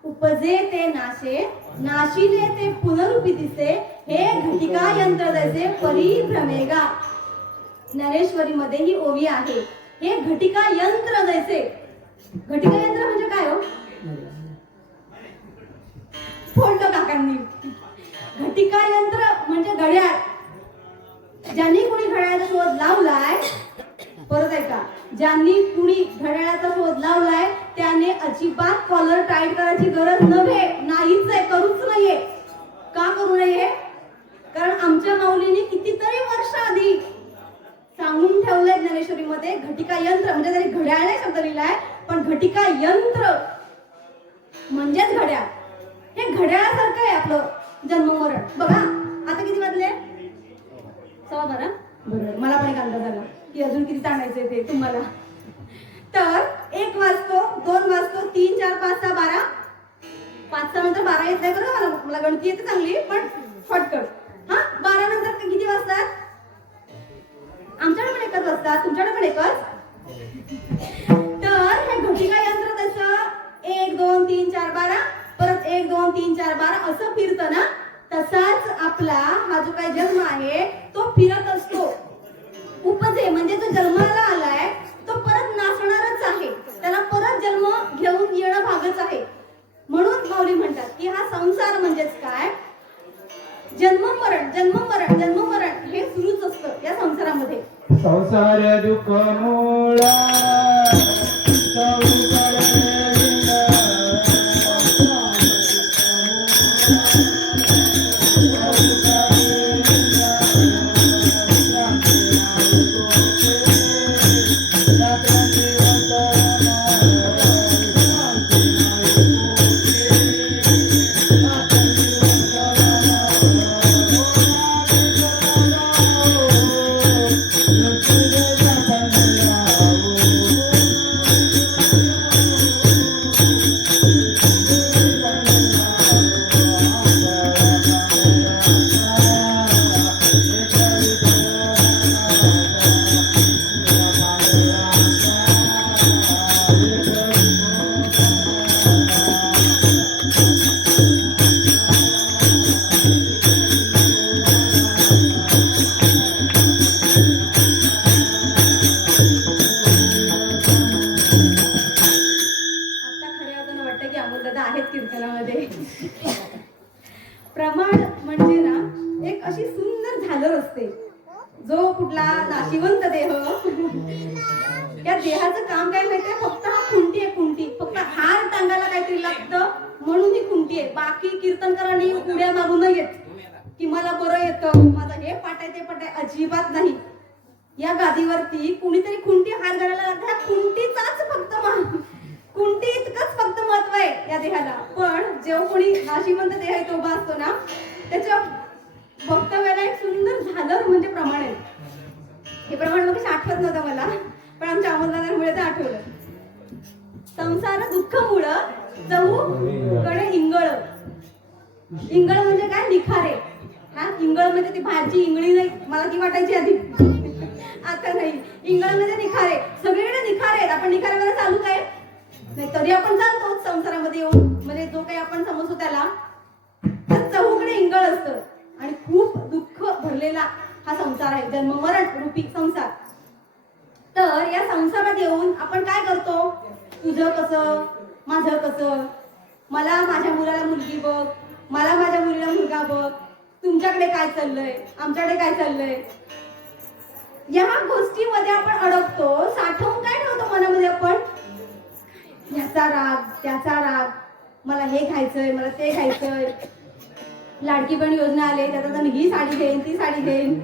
उपजे ते नाशे, नाशिले ते पुनरुपी दिसे, हे घटिका यंत्र जैसे परिभ्रमेगा. ज्ञानेश्वरीमध्ये ही ओवी आहे, हे घटिका यंत्र जैसे. घटिका यंत्र म्हणजे काय हो? फोडलं काकांनी. घटिका यंत्र म्हणजे घड्याळ. ज्यांनी कोणी घड्याळाचा शोध लावलाय, परत ऐका, ज्यांनी कुणी घड्याळाचा शोध लावलाय त्याने अजिबात कॉलर टाईट करायची गरज नव्हे, नाहीच आहे, करूच नाहीये. का करू नये? कारण आमच्या माऊलीने कितीतरी वर्ष आधी सांगून ठेवलंय ज्ञानेश्वरीमध्ये, घटिका यंत्र म्हणजे जरी घड्याळ नाही शब्द लिहिलाय, पण घटिका यंत्र म्हणजेच घड्याळ. हे घड्याळासारखं आहे आपलं जन्म मरण. बघा आता किती वाजले? 12:15. बरोबर, मला पण एक अंदाज आला की अजून किती ताणायचंय ते तुम्हाला. तर 1 वाजतो, 2 वाजतो, 3, 4, 5, 6, 12. 5 नंतर 12 येत नाही बरं. मला गणती येते चांगली, पण फटकट. हा, 12 नंतर किती वाजतात? आमच्याकडे पण 1च वाजतात, तुमच्याकडे पण 1च. तर हे घटिका यंत्र तसं 1, 2, 3, 4, 12, परत 1, 2, 3, 4, 12 असं फिरतं ना, तसाच आपला हा जो काही जन्म आहे तो फिरत असतो. उपजे म्हणजे जो जन्माला आलाय तो परत नासणारच आहे, त्याला परत माऊली म्हणतात की हा संसार म्हणजेच काय, जन्म मरण जन्म मरण जन्म मरण हे सुरूच असतं या संसारामध्ये. संसार दुःख मूळ प्रमाण म्हणजे ना एक अशी सुंदर झालर असते. जो कुठला नाशिवंत देह, या देहाचं काम काय माहितीये, फक्त हा खुंटी आहे, खुंटी. फक्त हार टांगायला काहीतरी लागतं म्हणून ही खुंटी आहे. बाकी कीर्तनकारांनी उड्या मागू नये की मला बरं येतं, माझं हे पाटाय ते पाटाय, अजिबात नाही. या गादीवरती कुणीतरी खुंटी हार घालायला लागतं. ह्या खुंटीचाच फक्त कुंटी इतकंच फक्त महत्व आहे या देहाला. पण जेव्हा कोणी नाशिवंत देह इथे उभा असतो ना, त्याच्या वक्तव्याला एक सुंदर झालर म्हणजे प्रमाण आहे. हे प्रमाण मग आठवत नव्हतं मला, पण आमच्या अमोलदादांमुळे ते आठवलं. संसार दुःख मूळ चहूकडे इंगळ. इंगळ म्हणजे काय, निखारे. हा, इंगळ म्हणजे ती भाजी इंगळी नाही, मला ती वाटायची आधी, आता नाही. इंगळ म्हणजे निखारे, सगळीकडे निखारे आहेत. आपण निखाऱ्यामध्ये चालू काय नाही, तरी आपण चालतो संसारामध्ये येऊन, म्हणजे जो काही आपण समजतो त्याला. तर चहूकडे इंगळ असतं आणि खूप दुःख भरलेला हा संसार आहे, जन्म मरण रूपी संसार. तर या संसारात येऊन आपण काय करतो, तुझं कसं माझं कसं, मला माझ्या मुलाला मुलगी बघ, मला माझ्या मुलीला मुलगा बघ, तुमच्याकडे काय चाललंय, आमच्याकडे काय चाललंय, या गोष्टीमध्ये आपण अडकतो. साठवून काय ठेवतो मनामध्ये आपण, ह्याचा राग त्याचा राग, मला हे खायचंय मला ते खायचंय, लाडकी बहीण योजना आले त्याचा मी ही साडी घेईन ती साडी घेईन,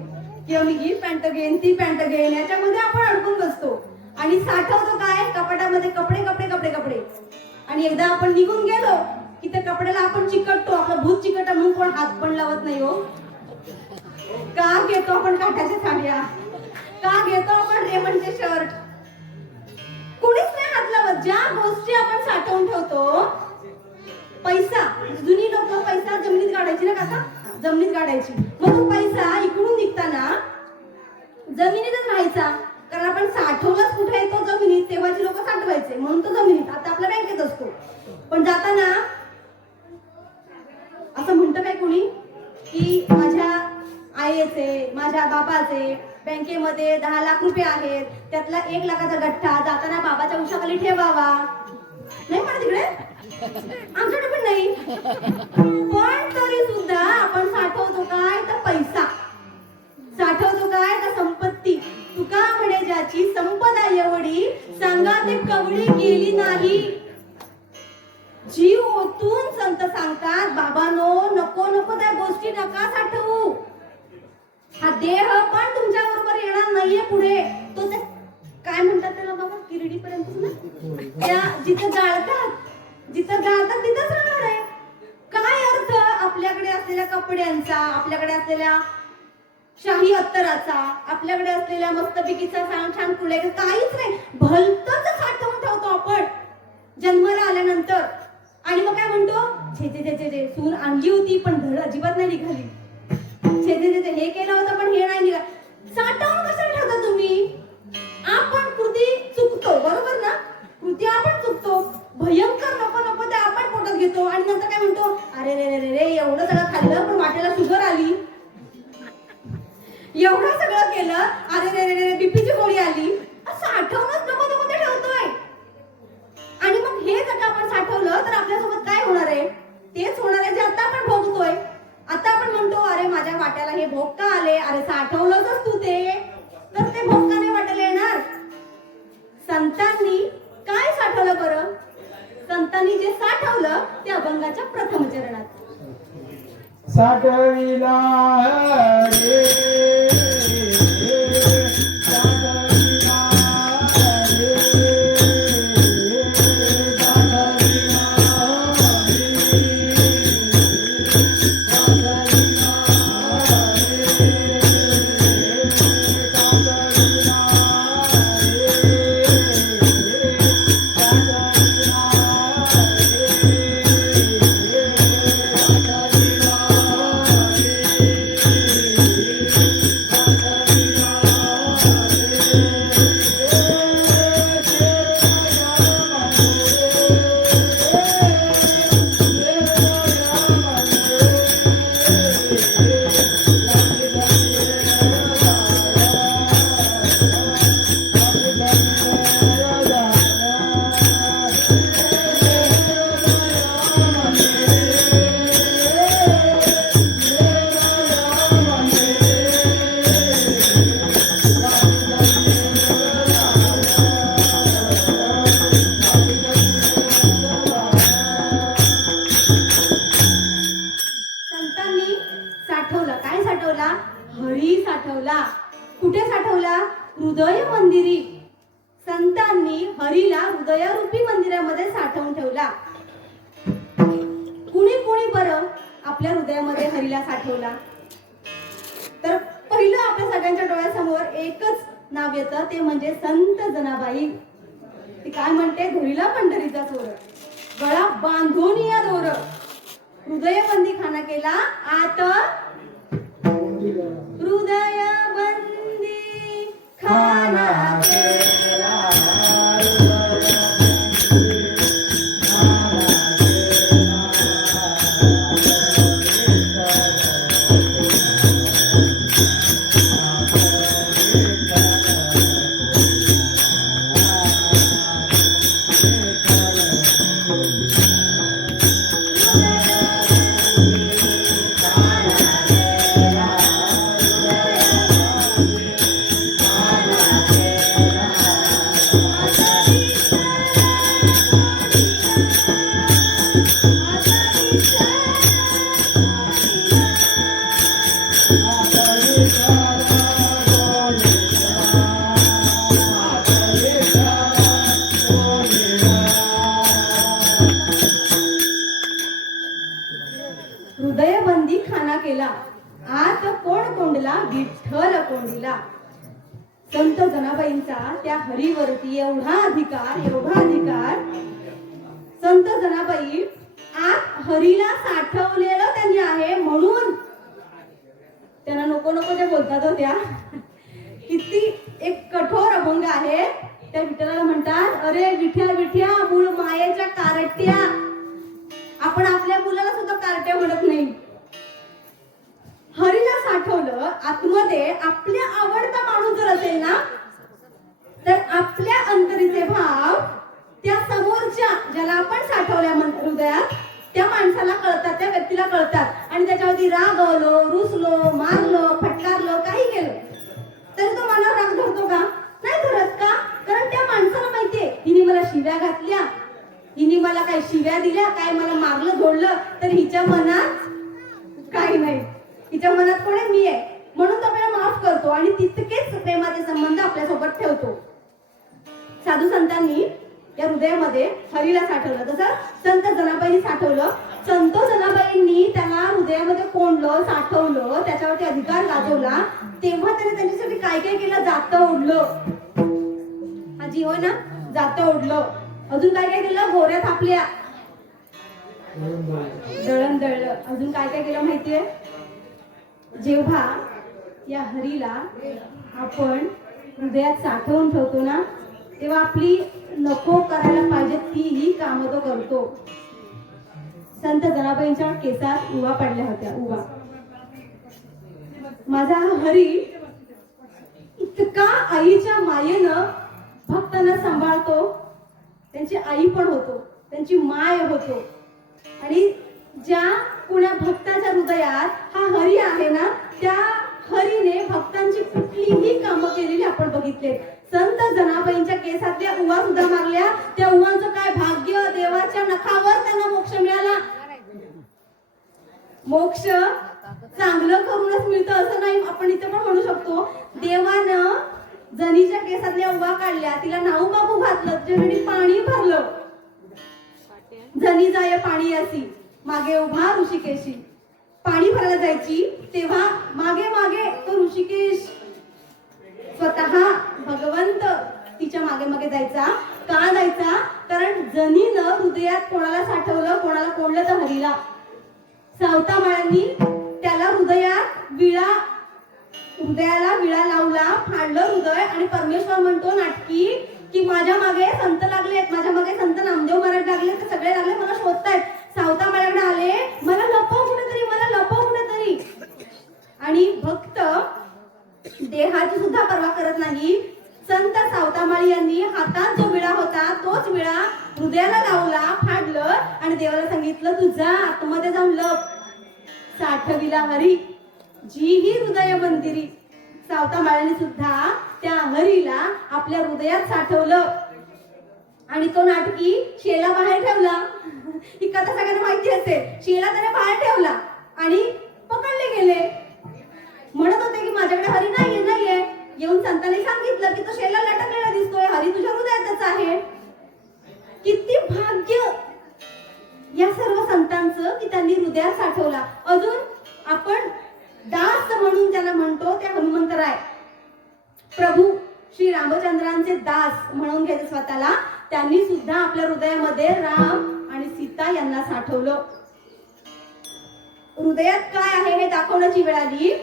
किंवा मी ही पॅन्ट घेईन ती पॅन्ट घेईन, याच्यामध्ये आपण अडकून बसतो. आणि साठवतो काय, कपाटामध्ये कपडे कपडे कपडे कपडे. आणि एकदा आपण निघून गेलो की त्या कपड्याला आपण चिकटतो, आपलं भूत चिकट म्हणून कोण हात पण लावत नाही हो. का घेतो आपण काठाच्या साड्या, का घेतो आपण रेमंडचे शर्ट, कुणीच नाही हात लावत. ज्या गोष्टी आपण साठवून ठेवतो, पैसा, जुनी लोक पैसा जमिनीत गाडायची ना काका, जमिनीत गाडायची. मग तो पैसा इकडून निघताना जमिनीतच राहायचा, कारण आपण साठवलंच कुठे तो जमिनीत. तेव्हाची लोक साठवायचे म्हणून तो जमिनीत, आता आपल्या बँकेत असतो. पण जाताना असं म्हणतं काय कोणी की माझ्या आईचे माझ्या बाबाचे बँकेमध्ये 10 लाख रुपये आहेत, त्यातला 1 लाखाचा गठ्ठा जाताना बाबाच्या उशाखाली ठेवावा. नाही म्हणत तिकडे, आमच्याकडे पण नाही. पण तरी सुद्धा आपण साठवतो काय, तर पैसा. साठवतो काय, तर संपत्ती. तुका म्हणे ज्याची संपदा एवढी, सांगा ते कवडी गेली नाही. जीव ओतून संत सांगतात, बाबानो नको नको त्या गोष्टी नका साठवू. हा देह पण तुमच्या बरोबर येणार नाहीये पुढे. तो ते काय म्हणतात त्याला बाबा, किरडी पर्यंत ना, त्या जिथं जाळतात तिथंच राहणार आहे. काय अर्थ आपल्याकडे असलेल्या कपड्यांचा, आपल्याकडे असलेल्या शाही अत्तराचा, आपल्याकडे असलेल्या मस्तपैकीचा छान फुले, काहीच नाही. भलतच साठवून ठेवतो आपण जन्माला आल्यानंतर. आणि मग काय म्हणतो, छे छे छे छे, सून आणली होती पण धड अजिबात नाही निघाली, छे छे छे, हे केलं होतं पण हे नाही निघालं. साठवून कशाला ठेवता तुम्ही. आपण कृती चुकतो, बरोबर ना, कृती आपण चुकतो, भयंकर नको नको ते आपण पोटात घेतो. आणि नंतर काय म्हणतो, अरे रे रे रे एवढं सगळं खाल्लं पण वाटेला शुगर आली, एवढं सगळं केलं, अरे रे रे रे बीपीची गोळी आली. साठवूनच नको नको ते ठेवतोय. आणि मग हे जर आपण साठवलं तर आपल्यासोबत काय होणार आहे, तेच होणार आहे जे आता आपण भोगतोय. आता आपण म्हणतो अरे माझ्या वाट्याला हे भोग का आले, अरे साठवलंच तू ते, तर ते भोग का नाही वाट्याला येणार. संतांनी काय साठवलं बरं? संतांनी जे साठवलं ते अभंगाच्या प्रथम चरणात. साठविला रे साठविला रे साठविला संतांनी साठवला, काय साठवला? हरी साठवला. कुठे साठवला? हृदय मंदिरी. संतांनी हरीला हृदयरूपी मंदिरामध्ये साठवून ठेवला. कुणी कुणी बरं आपल्या हृदयामध्ये हरीला साठवला? तर पहिलं आपल्या सगळ्यांच्या डोळ्यासमोर एकच नाव येतं, ते म्हणजे संत जनाबाई. ती काय म्हणते? धुरीला पंढरीचा चोर, गळा बांधून या दोर, हृदयबंदी खाना केला आत, हृदयबंदी खाना केला. हृदयबंदी खाना केला आत, कोण कोंडला? विठ्ठल कोंडीला. संत जनाबाईंचा त्या हरीवरती एवढा अधिकार, एवढा अधिकार. संत जनाबाई आत हरीला साठवलेलं त्यांनी आहे, म्हणून त्यांना नको नको ते बोलतात होत्या. किती एक कठोर अभंग आहे. त्या विठ्ठलाला म्हणतात, अरे विठ्या विठ्या मूळ मायेच्या कारट्या. आपण आपल्या मुलाला सुद्धा कारट्या म्हणत नाही. हरीला साठवलं आतमध्ये. आपल्या आवडता माणूस जर असेल ना, तर आपल्या अंतरीचे भाव त्या समोरच्या ज्याला आपण साठवल्या हृदयात त्या माणसाला कळतात, त्या व्यक्तीला कळतात. आणि त्याच्यावरती रागवलो, रुसलो, मारलो, फटकारलो, काही केलं तरी तो मनावर राग धरतो का? नाही धरत. का? कारण त्या माणसाला माहितीये हिने मला शिव्या घातल्या, हिने मला काही शिव्या दिल्या, काय मला मारलं झोडलं, तर हिच्या मनात काही नाही. हिच्या मनात कोण आहे? मी आहे. म्हणून तो आपल्याला माफ करतो आणि तितकेच प्रेमाचे संबंध आपल्यासोबत ठेवतो. साधू संतांनी या हृदयामध्ये हरीला साठवलं, तसं संत जनाबाईंनी साठवलं. संत जनाबाईंनी त्याला हृदयामध्ये कोंडलं, साठवलं, त्याच्यावरती अधिकार गाजवला. तेव्हा त्याने त्यांच्यासाठी काय काय केलं? जातं ओढलं. हा जीव आहे ना, जातं ओढलं. अजून काय काय केलं? गोऱ्या थापल्या, दळण दळलं. अजून काय काय केलं माहितीये? जेव्हा या हरीला आपण हृदयात साठवून ठेवतो ना, तेव्हा आपली नको करायला पाहिजे तीही कामं तो करतो. संत जनाबाईंच्या केसात उवा पडल्या होत्या, उवा. माझा हरी इतका आईच्या मायेनं भक्तांना सांभाळतो. त्यांची आई पण होतो, त्यांची माय होतो. आणि ज्या कुण्या भक्ताच्या हृदयात हा हरी आहे ना, त्या हरीने भक्तांची कुठलीही कामं केलेली आपण बघितले. संत जनाबाईंच्या केसातल्या उवा सुद्धा मारल्या. त्या उवांचं काय भाग्य, देवाच्या नखावर त्यांना मोक्ष मिळाला. मोक्ष चांगलं करूनच मिळतं असं नाही, आपण इथे पण म्हणू शकतो. देवानं जनीच्या केसातल्या उवा काढल्या, तिला नाऊ बाबू घातलं, तिच्यासाठी पाणी भरलं. जनी जाय पाणी असी मागे उभा ऋषिकेशी. पाणी भरायला जायची तेव्हा मागे मागे तो ऋषिकेश स्वतः भगवंत तिच्या मागे मागे जायचा. का जायचा? कारण जनीनं हृदयात कोणाला साठवलं, कोणाला कोणलं तर हरीला. सावता माळ्यांनी त्याला हृदयाला विळा लावला, फाडलं हृदय. आणि परमेश्वर म्हणतो नाटकी की माझ्या मागे संत लागलेत, माझ्या मागे संत नामदेव महाराज लागले, ते सगळे लागले, मला शोधतायत. सावता माळ्याकडे आले, मला लपव कुठेतरी, मला लपव कुठेतरी. आणि भक्त देहाची सुद्धा पर्वा करत नाही. संत सावतामाळी यांनी हातात जो विळा होता तोच विळा हृदयाला लावला, फाडलं आणि देवाला सांगितलं तू जा आतमध्ये जाऊन लप. साठविला हरी जी ही हृदय मंदिरी. सावतामाळ्यांनी सुद्धा त्या हरीला आपल्या हृदयात साठवलं. आणि तो नाटकी शेला बाहेर ठेवला. ही कथा सगळ्यांना माहिती असेल. शेला त्याने बाहेर ठेवला आणि पकडले गेले. म्हणत होते की माझ्याकडे हरी नाहीये. येऊन संतांनी सांगितलं की तो शेला लटकलेला दिसतोय, हरी तुझ्या हृदयातच आहे. किती भाग्य या सर्व संतांचं की त्यांनी हृदयात साठवला. अजून आपण दास म्हणून त्यांना म्हणतो त्या हनुमंतराय, प्रभू श्री रामचंद्रांचे दास म्हणून घेते स्वतःला. त्यांनी सुद्धा आपल्या हृदयामध्ये राम आणि सीता यांना साठवलं. हृदयात काय आहे हे दाखवण्याची वेळ आली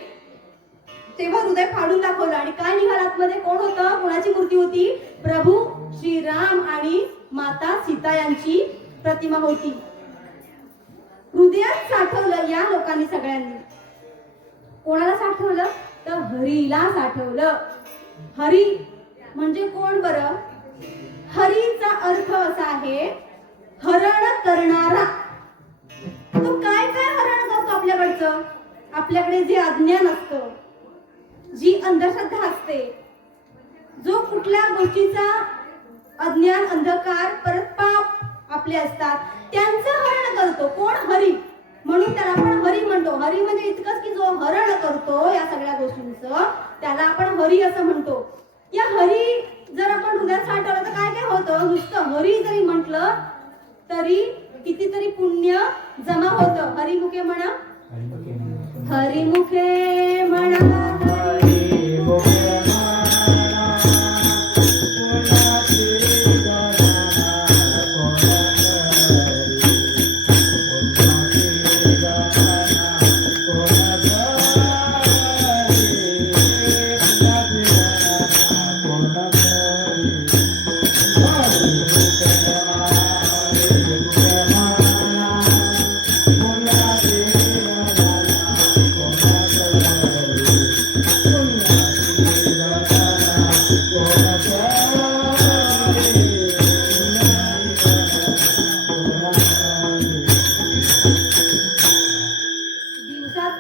तेव्हा हृदय फाडून दाखवलं. आणि काय निघाल आतमध्ये? कोण होतं? कोणाची मूर्ती होती? प्रभू श्रीराम आणि माता सीता यांची प्रतिमा होती. हृदयात साठवलं या लोकांनी सगळ्यांनी. कोणाला साठवलं? तर हरीला साठवलं. हरी म्हणजे कोण बरं? हरीचा अर्थ असा आहे हरण करणारा. तो काय काय हरण करतो आपल्याकडचं? आपल्याकडे जे अज्ञान असतं, जी अंधश्रद्धा असते, जो कुठल्या गोष्टीचा अज्ञान, अंधकार, परत पाप आपले असतात, त्यांचं हरण करतो. कोण? हरी. म्हणून त्याला आपण हरी म्हणतो. हरी म्हणजे इतकंच की जो हरण करतो या सगळ्या गोष्टींचं, त्याला आपण हरी असं म्हणतो. या हरी जर आपण हृदयात साठवलं तर काय काय होतं? नुसतं हरी जरी म्हटलं तरी कितीतरी पुण्य जमा होतं. हरिमुखे म्हणा, हरिमुखे म्हणा,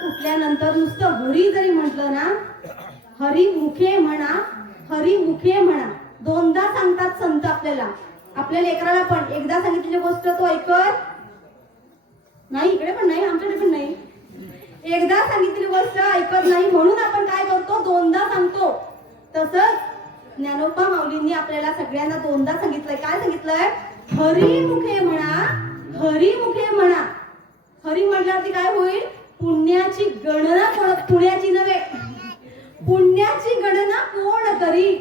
उठल्यानंतर नुसतं हरी जरी म्हटलं ना, हरिमुखे म्हणा, हरिमुखे म्हणा, दोनदा सांगतात संत आपल्याला. आपल्या लेकराला पण एकदा सांगितलेली गोष्ट तो ऐकत नाही. इकडे पण नाही, आमच्याकडे पण नाही. एकदा सांगितलेली गोष्ट ऐकत नाही म्हणून आपण काय करतो? दोनदा सांगतो. तसंच ज्ञानोबा माऊलींनी आपल्याला सगळ्यांना दोनदा सांगितलंय. काय सांगितलंय? हरिमुखे म्हणा, हरिमुखे म्हणा. हरी म्हटल्यावरती काय होईल? पुण्याची गणना कोण? पुण्याची नव्हे, पुण्याची गणना कोण करी?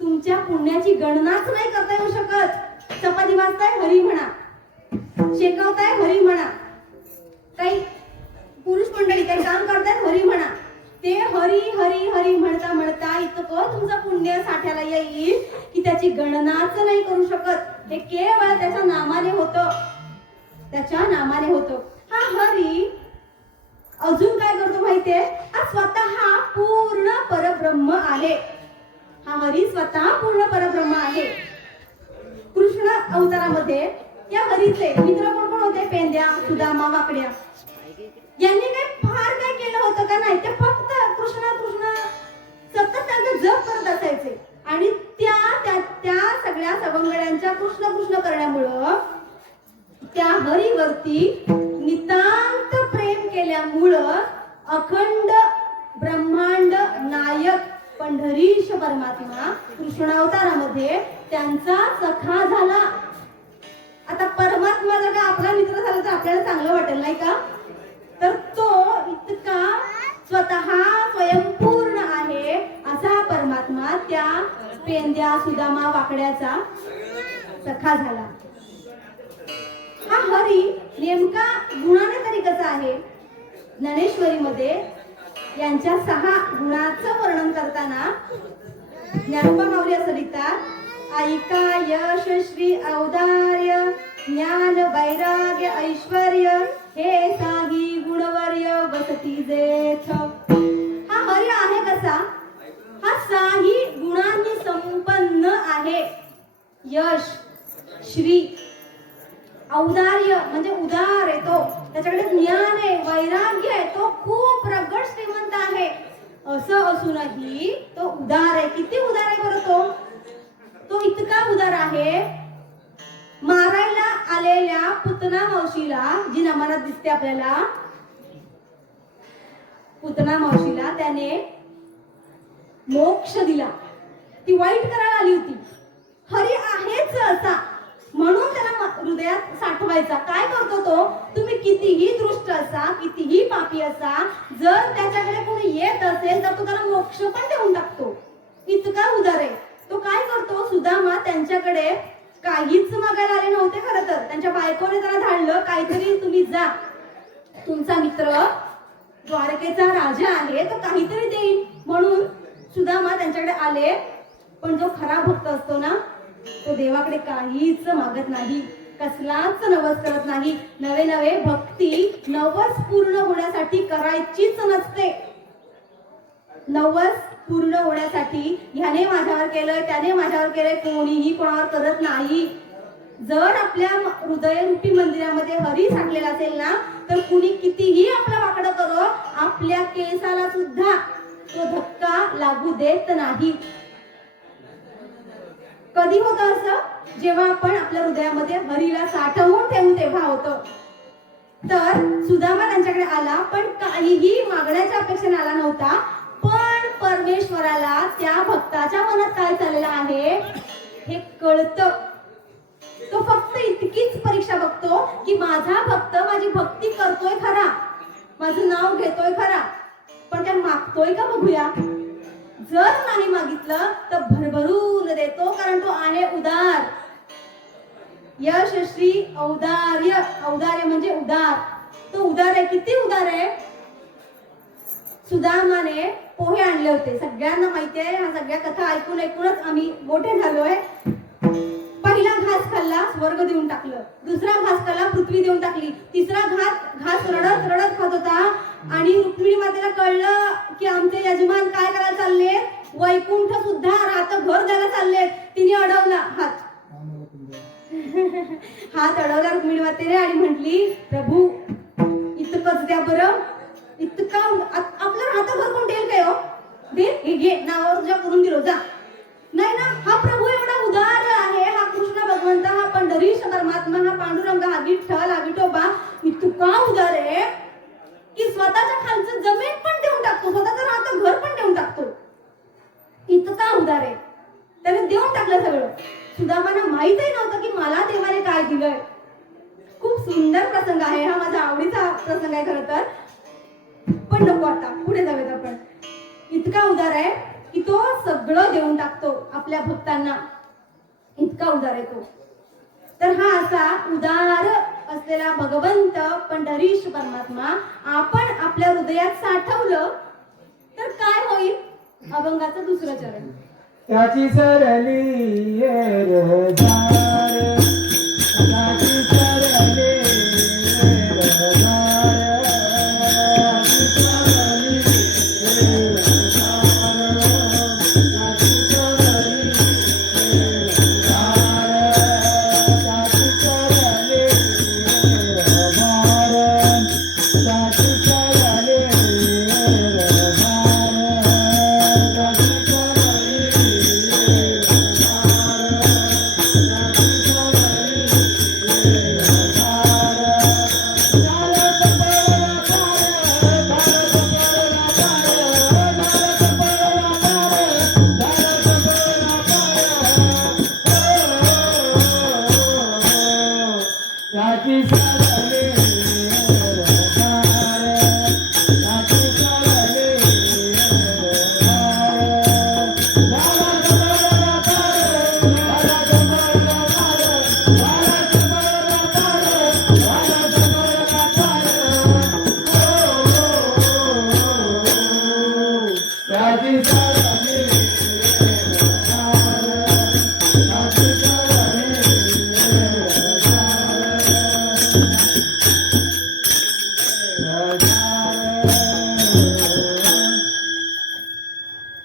तुमच्या पुण्याची गणनाच नाही करता येऊ शकत. चपाती भाजताय हरी म्हणा, शेकवताय हरी म्हणा, काही पुरुष मंडळी काही काम करतायत हरी म्हणा. ते हरी हरी हरी म्हणता म्हणता इतकं तुमचं पुण्य साठ्याला येईल की त्याची गणनाच नाही करू शकत. हे केवळ त्याच्या नामाने होतं, त्याच्या नामाने होतं. हा हरी अजून काय करतो माहितीये? हा स्वतः पूर्ण परब्रह्म आहे. हा हरी स्वतः पूर्ण परब्रह्म आहे. कृष्ण अवतारामध्ये या हरीचे मित्र कोण कोण होते? पेंद्या, सुदामा, वाकड्या. यांनी काय फार काय केलं होतं का? नाही. ते फक्त कृष्ण कृष्ण सतत त्यांचं जप करत असायचे. आणि त्या सगळ्या सवंगड्यांच्या कृष्ण कृष्ण करण्यामुळं त्या हरीवरती नितांत प्रेम केल्यामुळं अखंड ब्रह्मांड नायक पंढरीश परमात्मा कृष्णावतारामध्ये त्यांचा सखा झाला. आता परमात्मा जर का आपला मित्र झाला तर आपल्याला चांगलं वाटेल नाही का? तर तो इतका स्वतः स्वयंपूर्ण आहे असा परमात्मा त्या पेंद्या, सुदामा, वाकड्याचा सखा झाला. हा हरी नेमका गुणाने तरी कसा आहे? ज्ञानेश्वरीमध्ये यांच्या 6 गुणाचं वर्णन करताना ज्ञानोबा माऊली असं लिहितात, ऐका यश श्री औदार्य ज्ञान वैराग्य ऐश्वर्य हे साही गुणवर्य वसती जेथ. हा हरी आहे कसा? हा 6 गुणांनी संपन्न आहे. यश, श्री, औदार्य म्हणजे उदार आहे तो, त्याच्याकडे ज्ञान आहे, वैराग्य आहे, तो खूप प्रगट श्रीमंत आहे. असं असूनही तो उदार आहे. किती उदार आहे बरं तो इतका उदार आहे, मारायला आलेल्या पुतना मावशीला, जी नमनात दिसते आपल्याला, पुतना मावशीला त्याने मोक्ष दिला. ती वाईट करायला आली होती. हरी आहेच असा म्हणून त्याला हृदयात साठवायचा. काय करतो तो? तुम्ही कितीही दृष्ट असा, कितीही पापी असा, जर त्याच्याकडे कोणी येत असेल तर तो त्याला मोक्ष पण देऊन टाकतो. इतका उदार आहे तो. काय करतो? सुदामा त्यांच्याकडे काहीच मागायला आले नव्हते. खरं तर त्यांच्या बायकोने त्याला धाडलं, काहीतरी तुम्ही जा, तुमचा मित्र द्वारकेचा राजा आहे तो काहीतरी देईल म्हणून सुदामा त्यांच्याकडे आले. पण जो खरा भक्त असतो ना, तो देवाकडे काहीच मागत नाही, कसलाच नवस करत नाही. नवे नवे भक्ती नवस पूर्ण होण्यासाठी करायचीच नसते. नवस पूर्ण होण्यासाठी ह्याने माझ्यावर केलंय, त्याने माझ्यावर केलंय, कोणीही कोणावर करत नाही. जर आपल्या हृदयरूपी मंदिरामध्ये हरी साठलेला असेल ना, तर कुणी कितीही आपला वाकडं करो, आपल्या केसाला सुद्धा तो धक्का लागू देत नाही. कधी होतं असं? जेव्हा आपण आपल्या हृदयामध्ये हरीला साठवून ठेवू तेव्हा होतं. तर सुदामा त्यांच्याकडे आला, पण काहीही मागण्याच्या अपेक्षेने आला नव्हता. पण परमेश्वराला त्या भक्ताच्या मनात काय चाललेलं आहे हे कळतं. तो फक्त इतकीच परीक्षा बघतो की माझा भक्त माझी भक्ती करतोय खरा, माझं नाव घेतोय खरा, पण काय मागतोय का बघूया. जर नाही मागितलं तर भरभरून देतो, कारण तो आहे उदार. यश श्री औदार्य, औदार्य म्हणजे उदार. तो उदार आहे. किती उदार आहे? सुदामाने पोहे आणले होते. सगळ्यांना माहिती आहे, ह्या सगळ्या कथा ऐकून ऐकूनच आम्ही मोठे झालोय. पहिला घास खाल्ला, स्वर्ग देऊन टाकलं. दुसरा घास खाल्ला, पृथ्वी देऊन टाकली. तिसरा घास रडत रडत खात होता आणि रुक्मिणी मातेला कळलं की आमचे यजमान काय करायला चालले, वैकुंठ सुद्धा राहत घर द्यायला चालले. तिने अडवला हात हात अडवला रुक्मिणी मातेने आणि म्हटली, प्रभू इतकंच द्या बरं. इतका आपलं राहतं घर कोण देईल काय हो? दे, हे घे, नावावर तुझ्या करून दिलो जा. नाही ना, हा प्रभू एवढा उदार आहे. हा कृष्ण भगवंत, हा पंढरीश परमात्मा, हा पांडुरंग, हा विठ्ठल, हा विठोबा इतका उदार आहे की स्वतःच्या खालचं जमीन पण देऊन टाकतो, स्वतःचं राहतं घर पण देऊन टाकतो. इतका उदार आहे. त्याने देऊन टाकलं सगळं. सुदामाला माहितही नव्हतं की मला देवाने काय दिलंय. खूप सुंदर प्रसंग आहे हा, माझा आवडीचा प्रसंग आहे खरं तर. पण नको, आता पुढे जाऊयात आपण. इतका उदार आहे की तो सगळं देऊन टाकतो आपल्या भक्तांना. इतका उदार आहे तो. तर हा असा उदार असलेला भगवंत पंढरीश परमात्मा आपण आपल्या हृदयात साठवलं तर काय होईल? अभंगाचं दुसरं चरण. त्याची सरली येर झार, त्याची सरली येर झार, त्याची सरली येर झार, त्याची सरली येर झार, त्याची सरली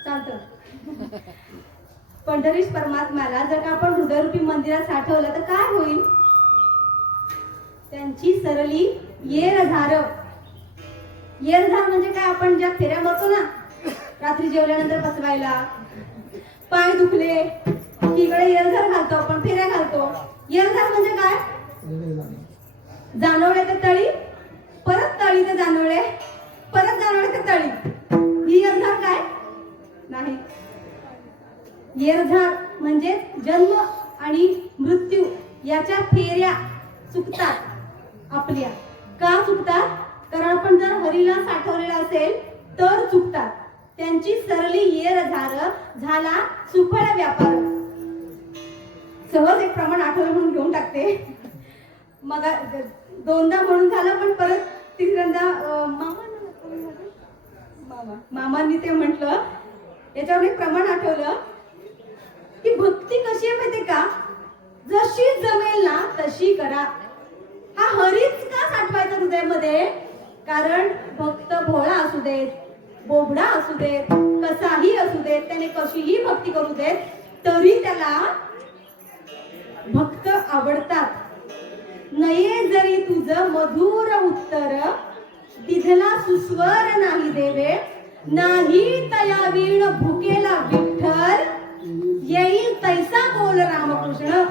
चालतं. पंढरीश परमात्म्याला जर का आपण हृदयरूपी मंदिरात साठवलं तर काय होईल? त्यांची सरली येरझार. येरझार म्हणजे काय? आपण ज्या फेऱ्या मारतो ना रात्री जेवल्यानंतर बसवायला, पाय दुखले की इकडे येरझार घालतो आपण, फेऱ्या घालतो. येरझार म्हणजे काय? जानवळे ते तळी, परत तळी ते जानवळे, परत जानवळे ते तळी. ही येरझार काय नाही. येरझार म्हणजे जन्म आणि मृत्यू याच्या फेऱ्या चुकतात आपल्या. का चुकतात? कारण आपण जर हरीला साठवलेला असेल तर चुकतात. त्यांची सरली येरझार झाला सुफळ व्यापार. सहज एक प्रमाण आठवलं म्हणून घेऊन टाकते. मग दोनदा म्हणून झालं, पण परत तिसऱ्यांदा मामांनी ते म्हटलं. याच्यावर एक प्रमाण आठवलं की भक्ती कशी आहे माहितीये का? जशी जमेल ना तशी करा. हा हरीच का साठवायचा हृदयामध्ये? कारण भक्त भोळा असू देत, बोबडा असू देत, कसाही असू देत, त्याने कशीही भक्ती करू देत, तरी त्याला भक्त आवडतात. नये जरी तुझं मधुर उत्तर, तिथला सुस्वर नाही देवे, नाही तया वीण भुकेला विठ्ठल, येईल तैसा बोल रामकृष्ण.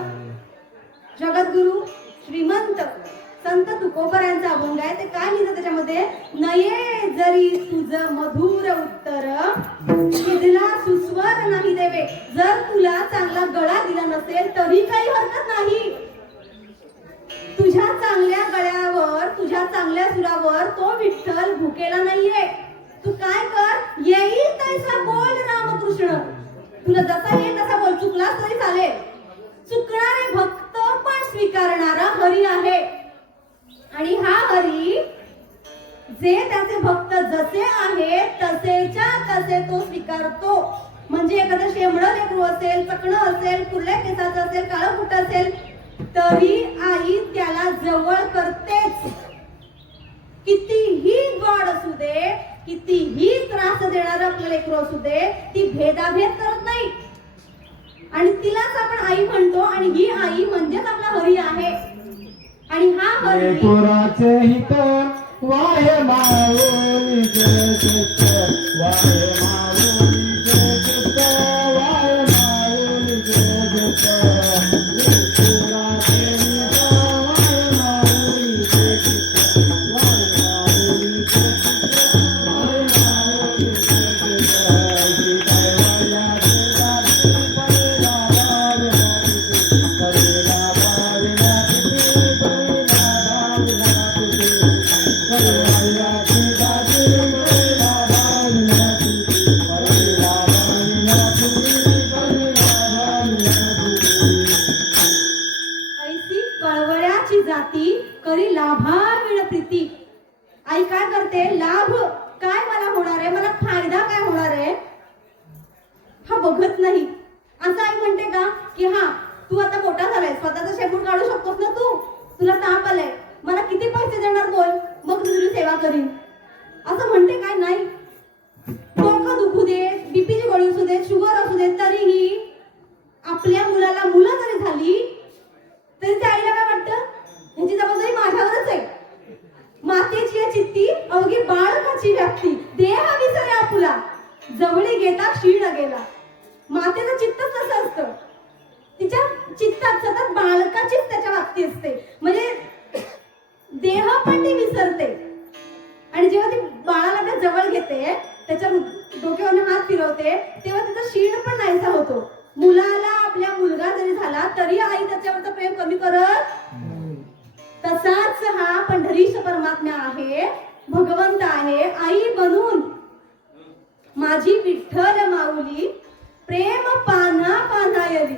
जगद्गुरु श्रीमंत संत तुकोबरायांचा अभंग आहे. ते काय लिहितं त्याच्यामध्ये? नये जरी तुझं मधुर उत्तर, तिथला सुस्वर नाही देवे. जर तुला चांगला गळा दिला नसेल तरी काही हरकत नाही. तुझ्या चांगल्या गळ्यावर, तुझ्या चांगल्या सुरावर तो विठ्ठल भुकेला नाहीये. तू काय कर? येईल तैसा बोल रामकृष्ण. तुला जसा येईल तसा बोल, चुकलास तरी चालेल. चुकणारे भक्त पण स्वीकारणारा हरी आहे. आणि हा हरी जे त्याचे भक्त जसे आहेत तसेच्या तसे तो स्वीकारतो. म्हणजे एखादं शेंबडं लेकरू असेल, चकणं असेल, कुर्ल्या केसाचं असेल, काळं कुठं असेल, तरी आई त्याला जवळ करतेच. कितीही गोड असू दे, कितीही त्रास देणारं आपलं लेकरू असू दे, ती भेदाभेद करत नाही. आणि तिलाच आपण आई म्हणतो. आणि ही आई म्हणजेच आपला हरी आहे. आणि हा हरी पुराचे हित वाहे माऊली जय चित्त, वाहे माऊली जय चित्त, वाहे माऊली जय चित्त. पुराचे हित वाहे माऊली जय चित्त, वाहे माऊली जय चित्त, वाहे माऊली जय चित्त. कैवल्या देवाची परेला भावनाची, परेला भावनाची, ऐसी कळवळ्याची जाती करी लाभाविण प्रीती. आई काय करते? लाभ काय मला होणार आहे, मला फायदा काय होणार आहे हा बघत नाही. असं आई म्हणते का की हा तू आता मोठा झालाय, स्वतःचा शेपूट काढू शकतोस ना, तू तुला ताप आलाय, मला किती पैसे देणार बोल, मग तुझी सेवा करीन, असं म्हणते काय? नाही. डोकं दुखू दे, बीपीची गोळी असू दे, शुगर असू दे, तरीही आपल्या मुलाला मुलं जरी झाली तरी त्या आईला काय वाटतं? ह्याची जबाबदारी माझ्यावरच आहे. मातेची या चित्ती अवघी बाळकाची व्याप्ती, देह विसरे आपुला, जवळी घेता क्षीण गेला. मातेचं चित्तच तसं असतं. तिच्या चित्तात सतत बाळकाचीच त्याच्या बाबतीत असते. म्हणजे देह पण ती विसरते. आणि जेव्हा ती बाळाला आपल्या जवळ घेते, त्याच्या डोक्यावर हात फिरवते, तेव्हा तिचा क्षीण पण नाहीसा होतो. मुलाला आपल्या मुलगा जरी झाला तरी आई त्याच्यावरचं प्रेम कमी करत. तसाच हा पंढरीश परमात्मा आहे, भगवंत आहे. आई बनून माझी विठ्ठल माऊली प्रेम पाना पानायली,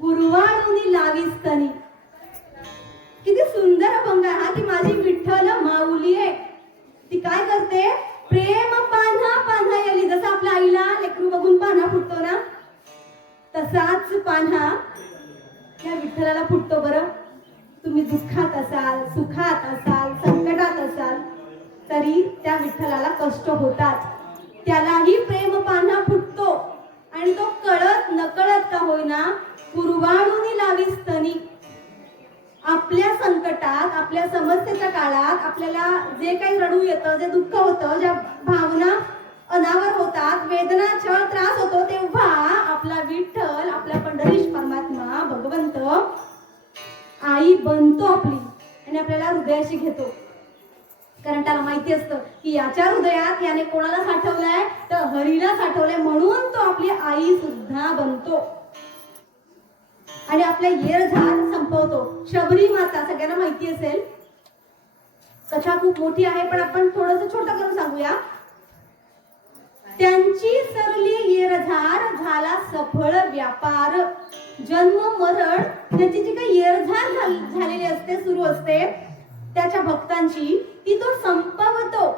कुरवाळूनी लावीस तनी. किती सुंदर अभंग आहे हा की माझी विठ्ठल माऊली आहे. ती काय करते? प्रेम पाना पानायली, नाही. जसं आपल्या आईला लेकरू बघून पान्हा फुटतो ना, तसाच पान्हा या विठ्ठलाला फुटतो. बरं, तुम्ही दुःखात असाल, सुखात असाल, संकटात असाल, तरी त्या विठ्ठलाला कष्ट होतात. त्यालाही प्रेम पान्हा फुटतो आणि तो कळत नकळत का होईना कुरवाडून लावी स्तनी. आपल्या संकटात, आपल्या समस्येच्या काळात आपल्याला जे काही रडू येतं, जे दुःख होतं, ज्या भावना अनावर होतात, वेदना, छळ, त्रास होतो, तेव्हा आपला विठ्ठल, आपला पंढरीश परमात्मा, भगवंत आई बनतो आपली आणि आपल्याला हृदयाशी घेतो. कारण त्याला माहिती असतं की याच्या हृदयात याने कोणाला साठवलंय, तर हरीला साठवलंय, म्हणून तो आपली आई सुद्धा बनतो आणि आपल्या येरझार संपवतो. शबरी माता सगळ्यांना माहिती असेल, कथा खूप मोठी आहे पण आपण थोडंसं छोटं करून सांगूया. त्यांची सरली येरझार झाला सफळ व्यापार. जन्म मरण त्याची जी काही येरझार झालेली असते, सुरू असते त्याच्या भक्तांची, ती तो संपवतो.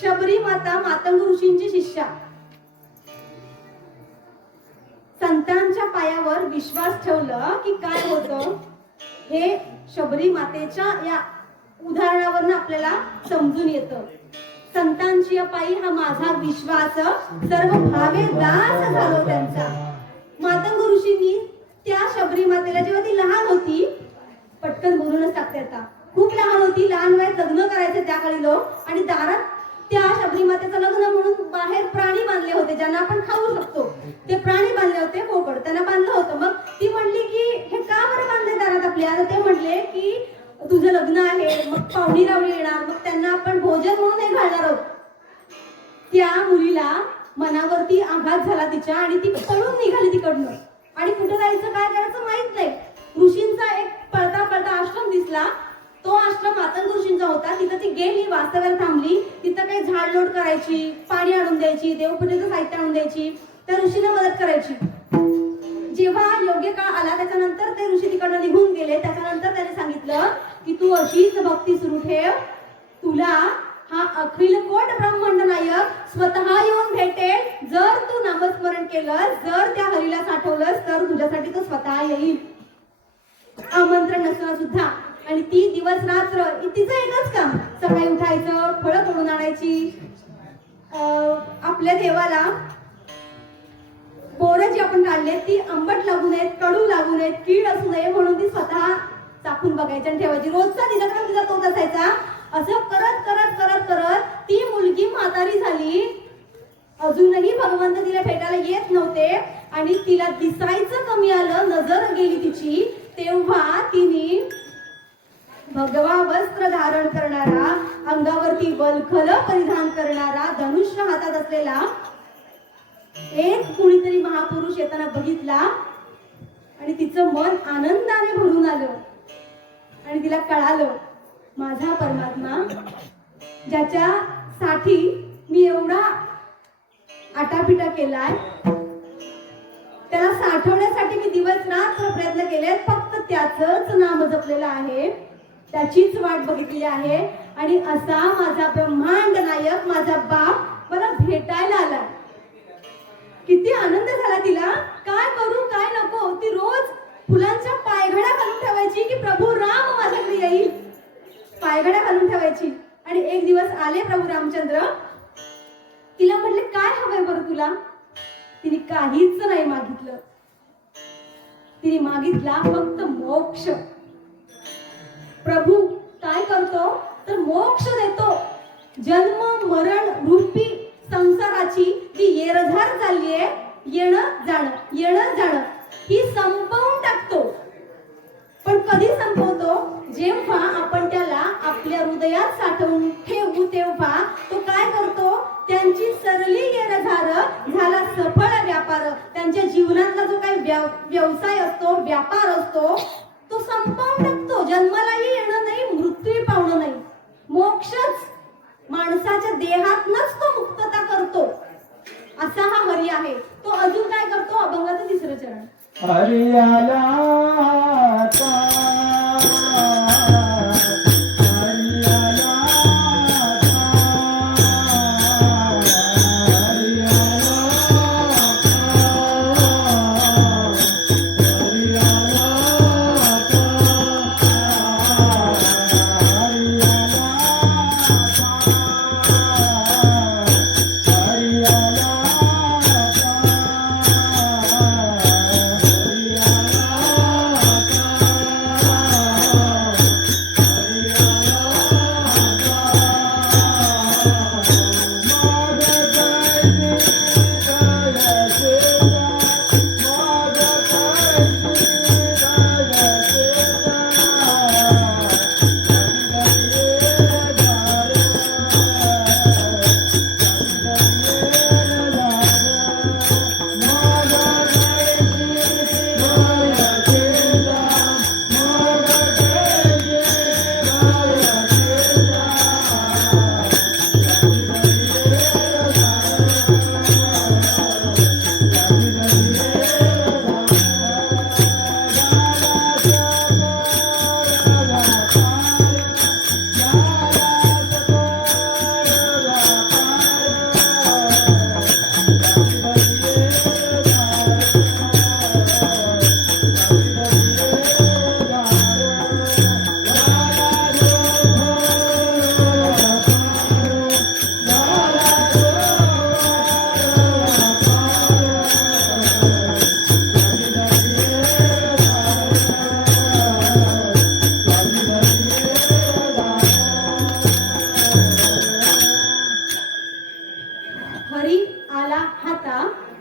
शबरी माता मातंग ऋषींची शिष्या. संतांच्या पायावर विश्वास ठेवलं की काय होतं हे शबरी मातेच्या या उदाहरणावरून आपल्याला समजून येतं. संतांची पायी हा माझा विश्वास, सर्व भावे दास झालो त्यांचा. मातंग ऋषींनी त्या शबरी मातेला, जेव्हा ती लहान होती, पटकन बोलूनच टाकते आता, खूप लहान होती, लहान वयात लग्न करायचे त्या काळी लोक, आणि दारात त्या शबरी मातेचं लग्न म्हणून बाहेर प्राणी बांधले होते ज्यांना आपण खाऊ शकतो. ते प्राणी बांधले होते, बोकड त्यांना बांधलं होतं. मग ती म्हणली की हे का बरं बांधले दारात आपल्या? तर ते म्हणले की तुझं लग्न आहे, मग पाहुणी रावळी येणार, मग त्यांना आपण भोजन म्हणून हे घालणार आहोत. त्या मुलीला मनावरती आघात झाला तिच्या आणि ती पळून निघाली तिकडनं. आणि कुठं जायचं, काय करायचं माहित नाही. ऋषींचा एक पळता पळता आश्रम दिसला. तो आश्रम मातंग ऋषींचा होता. तिथं ती गेली, वास्तव्याला थांबली. तिथं काही झाडलोट करायची, पाणी आणून द्यायची, देवपूजेचं साहित्य आणून द्यायची, त्या ऋषींना मदत करायची. जेव्हा योग्य काळ आला त्याच्यानंतर ते ऋषी तिकडनं निघून गेले. त्याच्यानंतर त्याने सांगितलं की तू अशीच भक्ती सुरू ठेव, तुला हा अखिल कोट ब्रह्मांड नायक स्वतः येऊन भेटेल. जर तू नामस्मरण केलं, जर त्या हरीला साठवलंस, तर तुझ्यासाठी तो स्वतः येईल, आमंत्रण नसताना सुद्धा. आणि ती दिवस रात्र तिचं एकच काम, सकाळी उठायचं, फळं तोडून आणायची, आपल्या देवाला बोरं जी आपण काढले ती आंबट लागू नयेत, कडू लागू नयेत, कीड असू नये म्हणून ती स्वतः चाखून बघायची आणि ठेवायची. रोजचा तिच्याकडे तिचा तोच असायचा. असं करत करत करत करत ती मुलगी म्हातारी झाली. अजूनही भगवंत तिला भेटायला येत नव्हते आणि तिला दिसायचं कमी आलं, नजर गेली तिची. तेव्हा तिने भगवा वस्त्र धारण करणारा, अंगावरती वल्खल परिधान करणारा, धनुष्य हातात असलेला एक कुणीतरी महापुरुष येताना बघितला आणि तिचं मन आनंदाने भरून आलं आणि तिला कळालं, माझा परमात्मा ज्याच्यासाठी मी एवढा आटापिटा केलाय, त्याला साठवण्यासाठी मी दिवस रात्र प्रयत्न केले, फक्त त्याचंच नाम जपलेलं आहे, त्याचीच वाट बघितली आहे. आणि असा माझा ब्रह्मांड नायक, माझा बाप मला भेटायला आला. किती आनंद झाला तिला. काय करू काय नको, ती रोज फुलांच्या पायघड्या घालून ठेवायची की प्रभू राम माझ्याकडे येईल, पायघड्या घालून ठेवायची. आणि एक दिवस आले प्रभू रामचंद्र. तिला म्हटले काय हवंय बरं तुला? तिने काहीच नाही मागितलं. तिने मागितला फक्त मोक्ष. प्रभू काय करतो तर मोक्ष देतो. जन्म मरण रूपी संसाराची जी येरझार चाललीये, येणं जाणं ही संपवून टाकतो. पण कधी संपवतो? जेव्हा आपण त्याला आपल्या हृदयात साठवून ठेवू, तेव्हा तो काय करतो? त्यांची सरली येरझार झाला सफळ व्यापार. त्यांच्या जीवनातला जो काही व्यवसाय असतो, व्यापार असतो, तो संपवून टाकतो. जन्मालाही येणं नाही, मृत्यूही पावणं नाही. मोक्षच माणसाच्या देहातनच तो मुक्तता करतो. असा हा हरी आहे. तो अजून काय करतो? अभंगाचं 3रं चरण. हरियाला हरियाला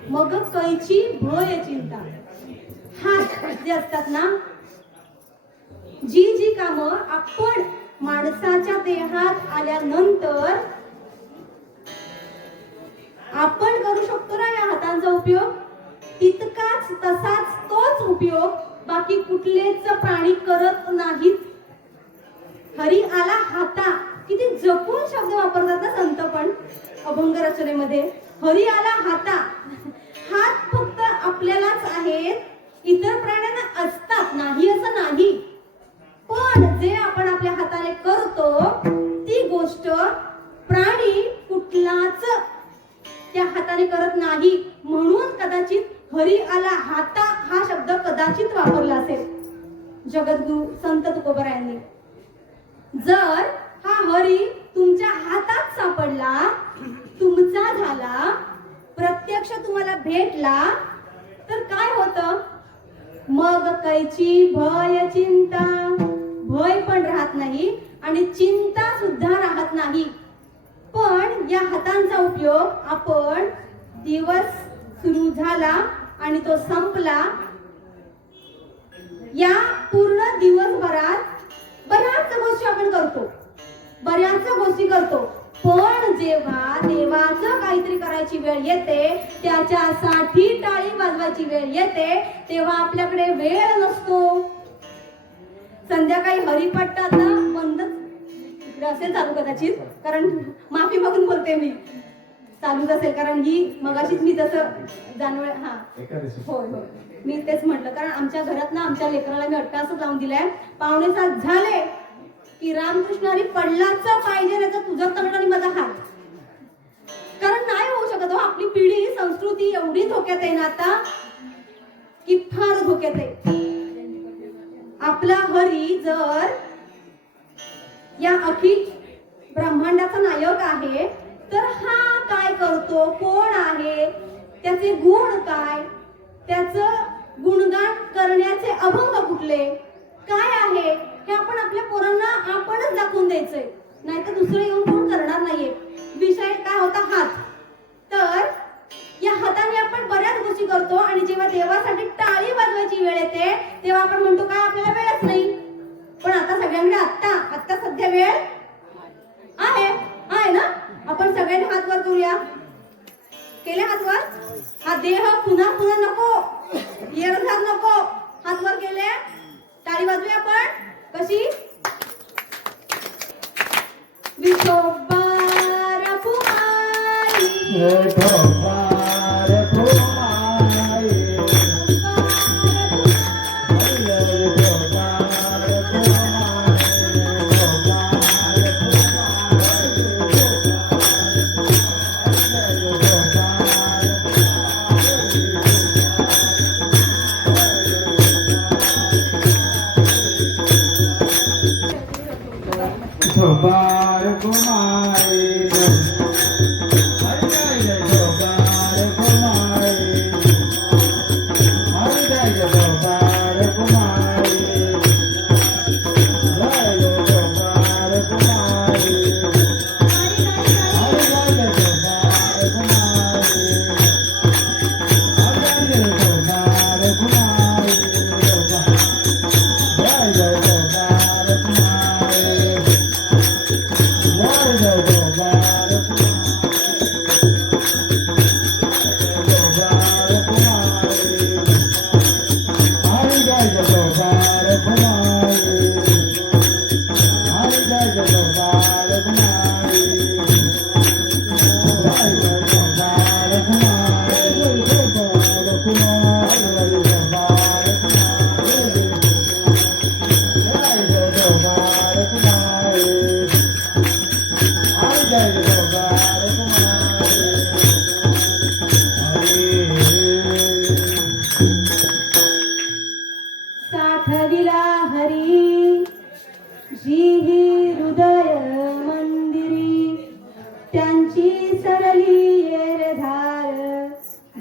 मग कैची भय चिंता. हात जे असतात ना, जी जी कामं आपण माणसाच्या देहात आल्यानंतर आपण करू शकतो ना या हातांचा उपयोग, तितकाच तसाच तोच उपयोग बाकी कुठलेच प्राणी करत नाहीत. हरी आला हाता, किती जपून शब्द वापरतात ना संत पण अभंग रचनेमध्ये. हरी आला हाता, हात फक्त आपल्यालाच आहेत, इतर प्राण्यांना असतात नाही असं नाही, पण जे आपण आपल्या हाताने करतो ती गोष्ट प्राणी कुठलाच त्या हाताने करत नाही. म्हणून कदाचित हरी आला हाता हा शब्द कदाचित वापरला असेल जगद्गुरु संत तुकोबरायांनी. जर हा हरी तुमच्या हातात सापडला, तुमचा झाला, प्रत्यक्ष तुम्हाला भेटला, तर काय होतं? मग कैची भय चिंता, भय पण राहत नाही आणि चिंता सुद्धा राहत नाही. पण या हातांचा उपयोग आपण दिवस सुरू झाला आणि तो संपला, या पूर्ण दिवसभरात बऱ्याच गोष्टी आपण करतो, बऱ्याच गोष्टी करतो, पण जेव्हा देवाचं काहीतरी करायची वेळ येते, त्याच्यासाठी टाळी वाजवायची वेळ येते, तेव्हा आपल्याकडे वेळ नसतो. संध्याकाळी हरिपाठ आता बंदच इकडे असेल चालू कदाचित, कारण माफी मागून बोलते मी, चालूच असेल कारण ही मगाशीच मी जसं जाणवलं. हा होय होय, मी तेच म्हटलं, कारण आमच्या घरात ना आमच्या लेकराला मी अट्टासच लावून दिलाय. 6:45 झाले की रामकृष्ण हरी पडलाच पाहिजे, नाही तर तुझं तंगड आणि माझा हात. कारण नाही होऊ शकत हो, आपली पिढी संस्कृती एवढी धोक्यात आहे ना आता की फार धोक्यात आहे. आपला हरी जर या अखिल ब्रह्मांडाचा नायक आहे, तर हा काय करतो, कोण आहे, त्याचे गुण काय, त्याचं गुणगान करण्याचे अभंग कुठले, काय आहे, हे आपण आपल्या पोरांना आपणच दाखवून द्यायचंय, नाहीतर दुसरं येऊन कोण करणार नाहीये. विषय काय होता? हात. तर या हाताने आपण बऱ्याच गोष्टी करतो आणि जेव्हा देवासाठी टाळी वाजवायची वेळ येते तेव्हा आपण म्हणतो काय आपल्याला वेळच नाही. पण आता सगळ्यांकडे आत्ता सध्या वेळ आहे ना. आपण सगळ्यांनी हात वर करूया. केले हात वर? हा देह पुन्हा पुन्हा नको, येरझार नको, हात वर केले, टाळी वाजवूया आपण. कशी? Vithoba Rakhumai, Vithoba Rakhumai, Tobar Kumai, Tobar Kumai, साठविला Hari जी हृदय मंदिरी, त्यांची सरली येरधार,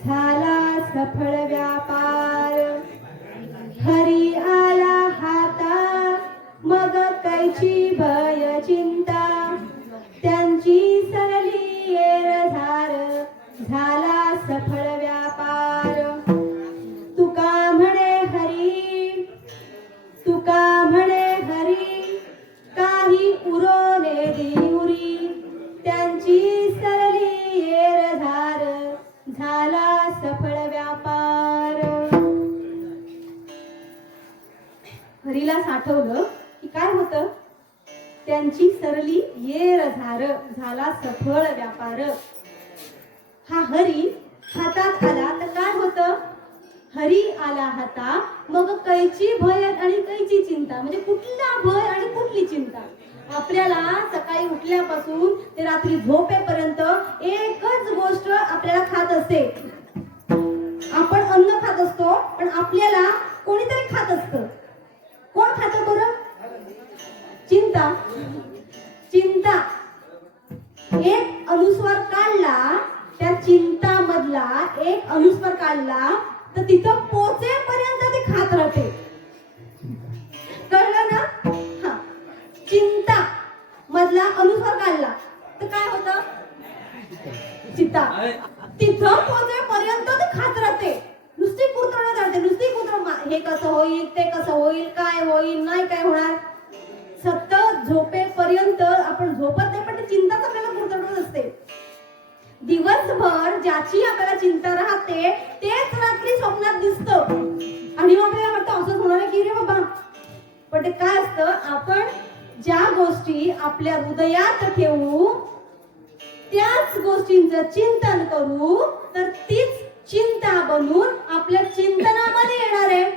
झाला सफळ व्यापार. हरी आला हाता, मग कैची भय चिंता, त्यांची सरली येरधार, झाला सफळ व्यापार. हरीला साठवलं की काय होतं? त्यांची सरली येर झार, झाला सफळ व्यापार. हा हरी हातात आला तर काय होतं? हरी आला हाता मग कैची भय आणि कैची चिंता. म्हणजे कुठला भय आणि कुठली चिंता? आपल्याला सकाळी उठल्यापासून ते रात्री झोपेपर्यंत एकच गोष्ट आपल्याला खात असते. आपण अन्न खात असतो पण आपल्याला कोणीतरी खात असतं. कोण खातं बरं? चिंता. चिंता. एक अनुस्वार काढला, त्या चिंता मधला एक अनुस्वार काढला तर तिथं पोचेपर्यंत ते खात राहते. कळलं ना? हा. चिंता मधला अनुस्वार काढला तर काय होतं? चिंता. तिथं पोचेपर्यंत ते खात राहते. नुसती कुरतडत राहते, नुसती हे कसं होईल, ते कसं होईल, काय होईल, नाही काय होणार. सतत झोपेपर्यंत आपण झोपत नाही पण ती चिंताच आपल्याला कुरतडत असते. दिवसभर ज्याची आपल्याला चिंता राहते तेच रात्री स्वप्नात दिसतं आणि मग आपल्याला वाटतं असंच होणार आहे की रे बाबा. पण ते काय असतं? आपण ज्या गोष्टी आपल्या हृदयात ठेवू, त्याच गोष्टींचं चिंतन करू तर तीच चिंता बनून आपल्या चिंतनामध्ये येणार आहे.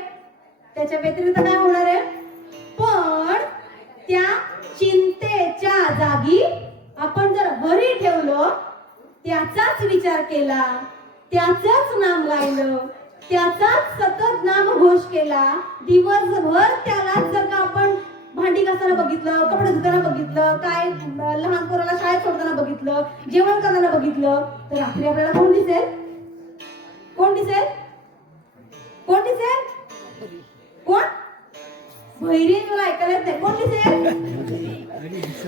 त्याच्या व्यतिरिक्त काय होणार आहे? पण त्या चिंतेच्या जागी आपण जर हरी ठेवलं, त्याचाच विचार केला, त्याचंच नाम गायलं, त्याचाच सतत नाम घोष केला, दिवसभर त्याला जर का आपण भांडी घासताना बघितलं, कपडे धुताना बघितलं, काय लहान पोराला शाळेत सोडताना बघितलं, जेवण करताना बघितलं, तर रात्री आपल्याला कोण दिसेल? कोण दिसेल? कोण दिसेल? कोण? भैरी मला ऐकायला नाही. कोण दिसेल?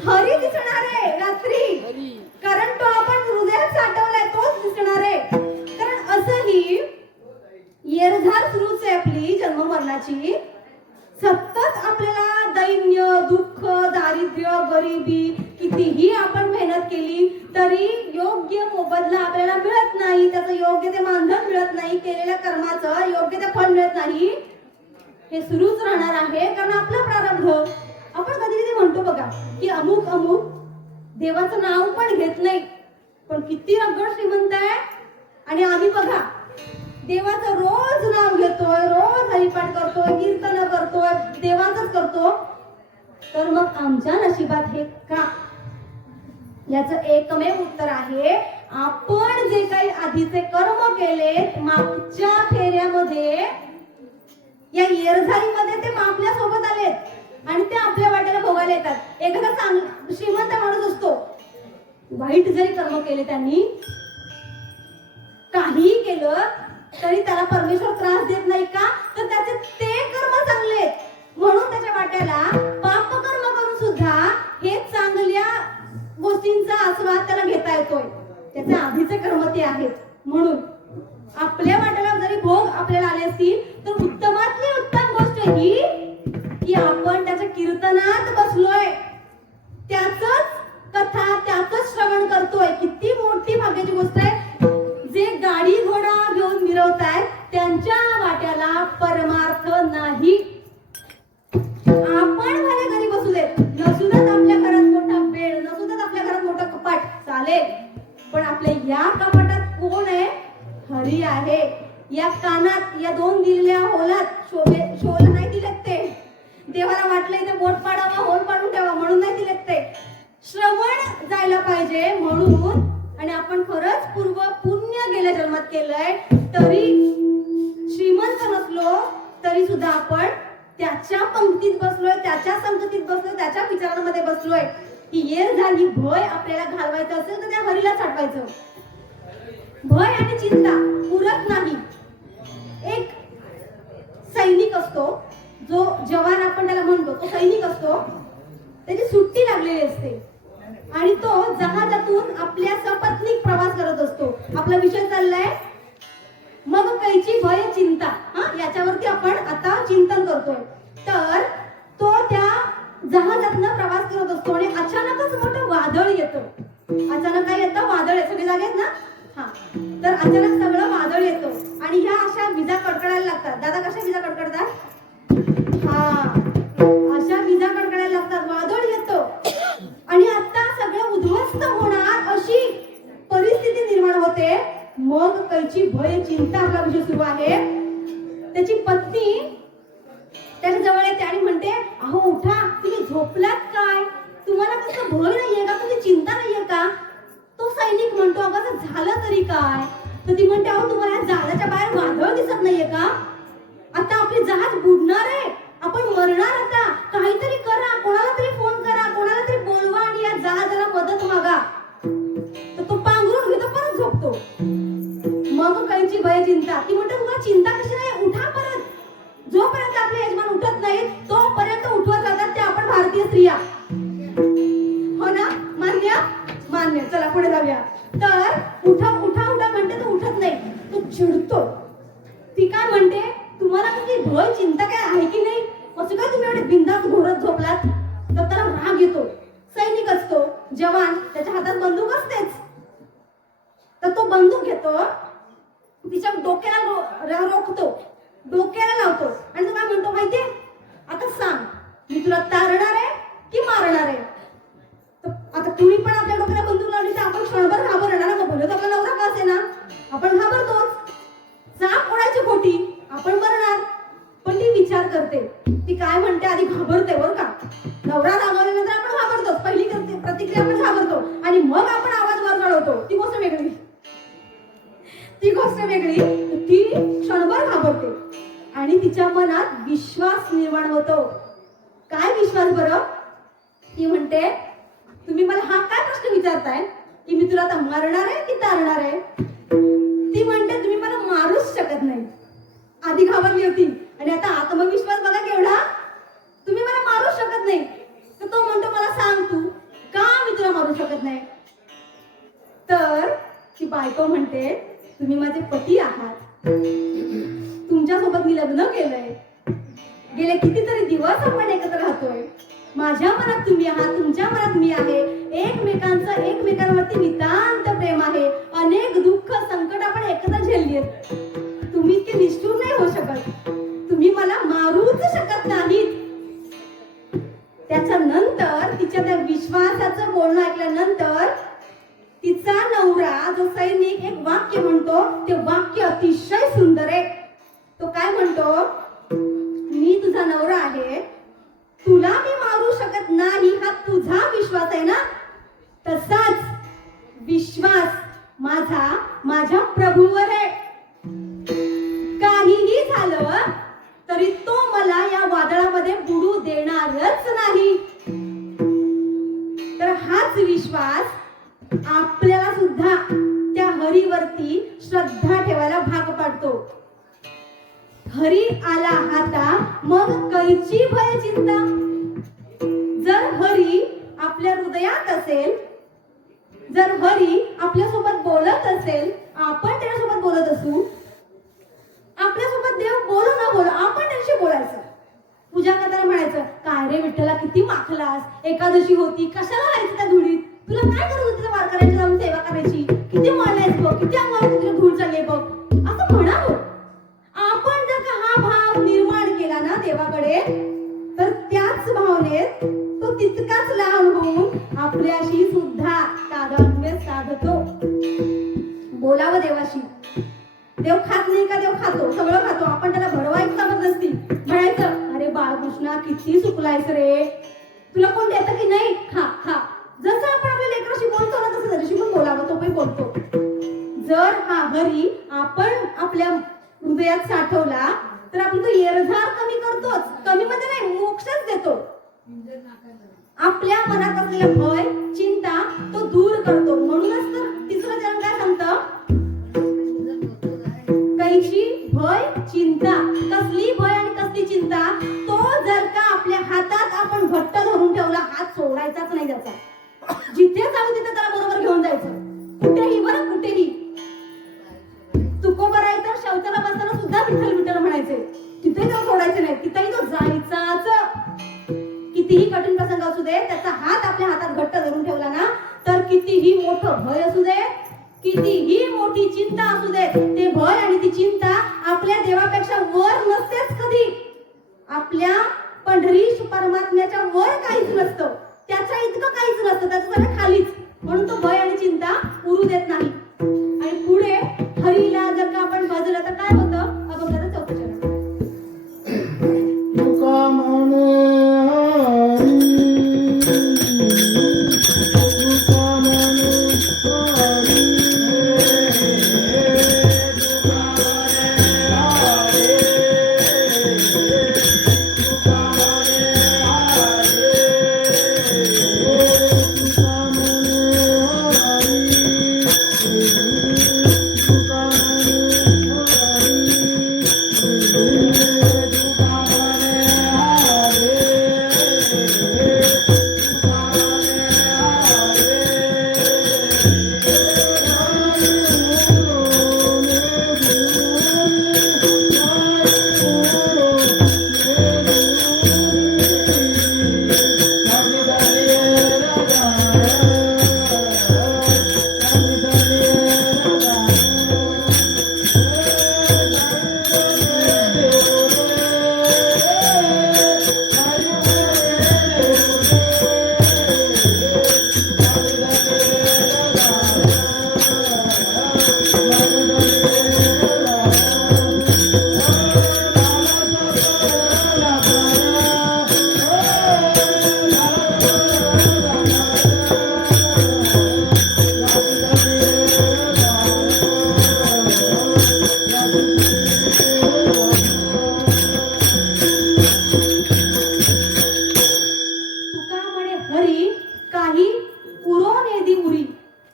हरी दिसणार आहे रात्री. कारण तो आपण हृदयात साठवलाय, तोच दिसणार आहे. कारण असंही येरझार सुरूच आहे आपली जन्म मरणाची. सतत आपल्याला दैन्य, दुःख, दारिद्र्य, गरिबी, कितीही आपण मेहनत केली तरी योग्य मोबदला आपल्याला मिळत नाही. त्याचं योग्य ते मानधन मिळत नाही, केलेल्या कर्माचं योग्य ते फळ मिळत नाही. हे सुरूच राहणार आहे कारण आपलं प्रारब्ध. आपण कधी कधी म्हणतो बघा की अमुक अमुक देवाचं नाव पण घेत नाही पण किती रगड श्रीमंत आहे. आणि आम्ही बघा देवाचं रोज नाव घेतोय, रोज हरिपाठ करतोय, कीर्तन करतोय, देवाचंच करतो. तर मग आमच्या नशिबात हे का? याचं एकमेव उत्तर आहे, आपण जे काही आधीचे कर्म केले मागच्या फेऱ्यामध्ये, या येरझारीमध्ये ते आपल्या सोबत आलेत आणि ते आपल्या वाट्याला भोगायला येतात. एखादा चांगला श्रीमंत माणूस असतो, वाईट जरी कर्म केले त्यांनी, काहीही केलं तरी त्याला परमेश्वर त्रास देत नाही का? तर त्याचे ते कर्म चांगले आहेत म्हणून त्याच्या वाट्याला पाप कर्म करून सुद्धा हे चांगल्या गोष्टींचा आस्वाद त्याला घेता येतोय. त्याचे आधीचे कर्म ते आहेत. म्हणून आपल्या वाट्याला जरी भोग आपल्याला आले असतील तर उत्तमातली उत्तम गोष्ट ही की आपण त्याच्या कीर्तनात बसलोय, त्याचंच कथा, त्याचंच श्रवण करतोय. किती मोठी भाग्याची गोष्ट आहे. जे गाडी घोडा घेऊन मिरवतायत त्यांच्या वाट्याला परमार्थ नाही. आपण भले घरी बसू देत, नसूनच आपल्या घरात मोठा बेड, नसूनच आपल्या घरात मोठा कपाट चालेल, पण आपल्या या कपाटात कोण आहे? हरी आहे. या कानात, या दोन दिलेल्या होलात शोला नाही दिलेत ते. देवाला वाटलंय ते बोट पाडावा, होल पाडून ठेवा म्हणून नाही दिलेत ते. श्रवण जायला पाहिजे म्हणून. आणि आपण खरंच पूर्व पुण्य गेल्या जन्मात केलंय तरी श्रीमंत नसलो तरी सुद्धा आपण त्याच्या पंक्तीत बसलोय, त्याच्या संगतीत बसलोय, त्याच्या विचारांमध्ये बसलोय. की येर झाली भय आपल्याला घालवायचं असेल तर त्या हरीला साठवायचं. भय आणि चिंता पुरत नाही. एक सैनिक असतो, जो जवान आपण त्याला म्हणतो, तो सैनिक असतो, त्याची सुट्टी लागलेली असते आणि तो जहाजातून आपल्या सपत्नीक प्रवास करत असतो. आपला विषय चाललाय मग कैची भय चिंता, याच्यावरती आपण आता चिंतन करतोय. तर तो त्या जहाजातनं प्रवास करत असतो आणि अचानकच मोठं वादळ येतं. अचानक काय येतं? वादळ येतं. सगळे जागे आहेत ना? तर अचानक सगळं वादळ येतं आणि ह्या अशा विजा कडकडायला लागतात. दादा कशा विजा कडकडतात? भय चिंता आपला विषय सुरू आहे. त्याची पत्नी त्याच्या जवळ येते आणि म्हणते, अहो उठा, तुम्ही झोपलात काय? तुम्हाला कसं भय नाहीये का? तुझी चिंता नाहीये का? तो सैनिक म्हणतो, अगं असं झालं तरी काय? तर ती म्हणते, अहो तुम्हाला या जहाजाच्या बाहेर वादळ दिसत नाहीये का? आता आपली जहाज बुडणार आहे, आपण मरणार. आता काहीतरी करा, कोणाला तरी फोन करा, कोणाला तरी बोलवा आणि या जहाजाला मदत मागा. तर तो पांघरून घेतो, परत झोपतो. मग काहीची भय चिंता. ती म्हणते, तुम्हाला चिंता कशी नाही? उठा परत. जोपर्यंत आपले यजमान उठत नाहीत तोपर्यंत उठवत राहतात ते आपण भारतीय स्त्रिया. हो ना? मान्य? मान्य. चला पुढे जाऊया. तर उठा उठा उठा म्हणते, तो उठत नाही, तो चिडतो. ती काय म्हणते, तुम्हाला कधी भय चिंता काय आहे की नाही? असं काय तुम्ही एवढे बिंदास घोरत झोपलात? तर त्याला राग येतो. सैनिक असतो, जवान, त्याच्या हातात बंदूक असतेच. तर तो बंदूक घेतो, तिच्या डोक्याला रोखतो, डोक्याला लावतो आणि तो काय म्हणतो माहितीये, आता सांग, मी तुला तारणार आहे की मारणार आहे? आता तुम्ही पण आपल्या डोक्याला बंदूक लावली तर आपण क्षणभर घाबरणार ना. भले तो आपला नवरा का असे ना, आपण घाबरतोच. जाग कोणाची खोटी, आपण मरणार. पण ती विचार करते. ती काय म्हणते, आधी घाबरते बरं का. नवरा रागवल्यानंतर आपण घाबरतो, पहिली प्रतिक्रिया आपण घाबरतो आणि मग आपण आवाज वर चढवतो. ती गोष्ट वेगळी, ती गोष्ट वेगळी. ती क्षणभर घाबरते आणि तिच्या मनात विश्वास निर्माण होतो. काय विश्वास बरं? ती म्हणते, तुम्ही मला हा काय प्रश्न विचारताय की मी तुला आता मारणार आहे की तारणार आहे? ती म्हणते, तुम्ही मला मारूच शकत नाही. आधी घाबरली होती आणि आता आत्मविश्वास बघा केवढा. तुम्ही मला मारू शकत नाही. तर तो म्हणतो, मला सांग तू का मी तुला मारू शकत नाही? तर ती बायको म्हणते, तुम्ही माझे पती आहात, तुमच्यासोबत मी लग्न केलंय, गेले कितीतरी दिवस आपण एकत्र राहतोय. माझ्या मनात तुम्ही आहात, तुमच्या मनात मी आहे. एकमेकांचं एकमेकांवरती नितांत प्रेम आहे. अनेक दुःख संकट आपण एकत्र झेलली आहेत. तुम्ही इतके निष्ठुर नाही होऊ शकत. तुम्ही मला मारूच शकत नाहीत. त्याच्यानंतर तिच्या त्या विश्वासाचं बोलणं ऐकल्यानंतर तिचा नवरा जो सैनिक एक वाक्य म्हणतो, ते वाक्य अतिशय सुंदर आहे. तो काय म्हणतो, मी तुझा नवरा आहे, तुला मी मारू शकत नाही, हा तुझा विश्वास आहे ना. तसाच विश्वास माझा माझ्या प्रभूवर आहे. काहीही झालं तरी तो मला या वादळामध्ये बुडू देणारच नाही. तर हाच विश्वास आपल्याला सुद्धा त्या हरीवरती श्रद्धा ठेवायला भाग पाडतो. हरी आला हाता मग कैची भय चिंता. जर हरी आपल्या हृदयात असेल, जर हरी आपल्यासोबत बोलत असेल, आपण त्याच्यासोबत बोलत असू, आपल्यासोबत देव बोलो ना बोलो, आपण त्याच्याशी बोलायचं. पूजा करताना म्हणायचं, काय रे विठ्ठला किती माखलास, एकादशी होती, कशाला राहायचं त्या धुळीत, तुला काय करत होती त्या वारकऱ्यांची जाऊन सेवा करायची, किती मारलायस बघ, किती अंगावर तुला धूळ चालली बघ, असं म्हणावं. आपण जर का हा भाव निर्माण केला ना देवाकडे, तर त्याच भावनेत तो तितकाच लहान होऊन आपल्याशी सुद्धा तादात्म्य साधतो. बोलावं देवाशी. देव खात नाही का? देव खातो, सगळं खातो. आपण त्याला भरवायचं जबरदस्ती म्हणायचं, अरे बाळकृष्णा किती चुकलायस रे, तुला कोण देतं की नाही, खा खा. जसं आपण आपल्या लेकराशी बोलतो ना, तसं त्याच्याशी पण बोलावं, तो पण बोलतो. जर हा हरी आपण आपल्या हृदयात साठवला तर आपण तो येरझार कमी करतोच. कमी मध्ये नाही, मोक्षच देतो. आपल्या मनात असलेला भय चिंता तो दूर करतो. म्हणूनच तर तिसरं चरण काय सांगतं, कैची भय चिंता. कसली भय आणि कसली चिंता, तो जर का आपल्या हातात आपण घट्ट धरून ठेवला, हात सोडायचाच नाही त्याचा. जिथे जाऊ तिथे त्याला बरोबर घेऊन जायचं, कुठेही बरं, कुठेही. तुकोबा राय तर शौचाला बसताना सुद्धा विठ्ठल विठ्ठल म्हणायचे, तिथे तो सोडायचे नाही, तिथेही तो जायचाच. कितीही कठीण प्रसंग असू दे, त्याचा हात आपल्या हातात घट्ट धरून ठेवला ना, तर कितीही मोठं भय असू दे, कितीही मोठी चिंता असू दे, ते भय आणि ती चिंता आपल्या देवापेक्षा वर नसतेच कधी. आपल्या पंढरीश परमात्म्याच्या वर काहीच नसतं, त्याच्या इतकं काहीच नसतं, त्याचं सगळं खालीच. म्हणून तो भय आणि चिंता उरू देत नाही. आणि पुढे हरीला जर का आपण भजलं तर काय होतं? अभंगाचं 4थं चरण. तुका म्हणे हरी तुका म्हणे हरी तुका म्हणे हरी तुका म्हणे हरी तुका म्हणे हरी तुका तुका म्हणे हरी काही उरो नेदी उरी.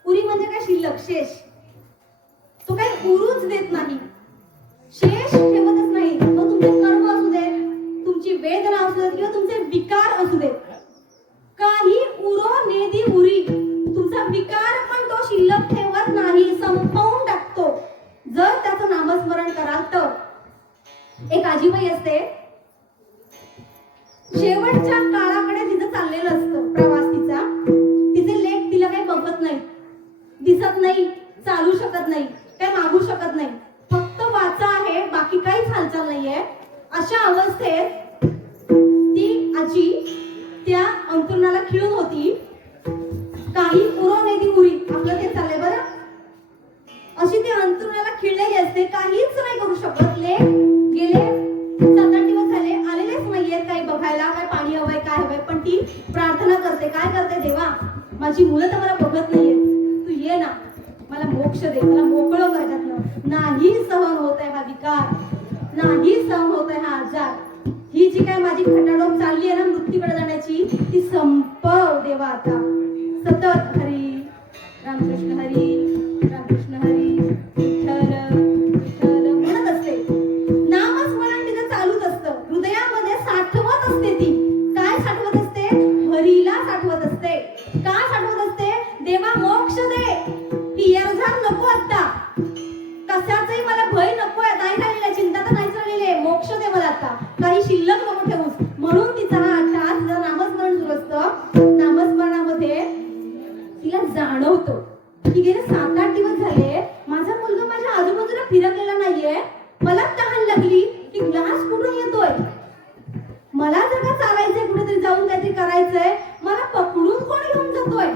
उरी म्हणजे काय? शिल्लक, शेष. तो काही उरूच देत नाही, शेष ठेवतच नाही. मग तुमचे कर्म असू देत, तुमची वेदना असू देत किंवा तुमचे विकार असू देत, काही उरो नेदी उरी. तुमचा विकार पण तो शिल्लक ठेवत नाही, संपवून टाकतो जर त्याचं नामस्मरण कराल तर. एक आजीबाई असते, शेवटच्या काळाकडे तिचं चाललेलं असतं प्रवास तिचा. तिचे लेक तिला काही बघत नाही, दिसत नाही, चालू शकत नाही, काही मागू शकत नाही, फक्त वाचा आहे, बाकी काहीच हालचाल नाहीये. अशा अवस्थेत ती आजी त्या अंतरुणाला खिळून होती. काही उरो नेदी उरी, आपलं ते चाललंय बरं. अशी ती अंतरुणाला खिळलेली असते, काहीच नाही करू शकत. लेक गेले 7-8 दिवस झाले, आलेलेच नाहीये काही बघायला, काय पाणी हवंय, काय हवंय. पण ती प्रार्थना करते, काय करते? देवा, माझी मुलं तर मला बघत नाहीये, तू ये ना, मला मोक्ष दे, मला मोकळं कर त्यातनं. नाही सहन होत आहे हा विकार, नाही सहन होत आहे हा आजार. ही जी काय माझी खटाडोब चालली आहे ना मृत्यूकडे जाण्याची, ती संपव देवा आता. सतत हरी रामकृष्ण हरी रामकृष्ण हरी विठ्ठल विठ्ठल म्हणत असते. नामस्मरण तिचं चालूच असतं, हृदयामध्ये साठवत असते. ती काय साठवत असते? हरीला साठवत असते. का साठवत असते? देवा मोक्ष दे, ही एरझार नको आता, कशाचाही मला भय नको आहे, नाही राहिलेला, चिंता तर नाही राहिलेली आहे, मोक्ष दे मला आता, काही शिल्लक नको ठेवूस. म्हणून तिचा हा अट्टहास, तिचं नामस्मरण सुरू असतं. नामस्मरणामध्ये तिला जाणवतं की गेले 7-8 दिवस झाले माझा मुलगा माझ्या आजूबाजूला फिरकलेला नाहीये, मला तहान लागली की ग्लास कुठून येतोय, मला जर का चालायचंय, कुठेतरी जाऊन काहीतरी करायचंय, मला पकडून कोण घेऊन जातोय.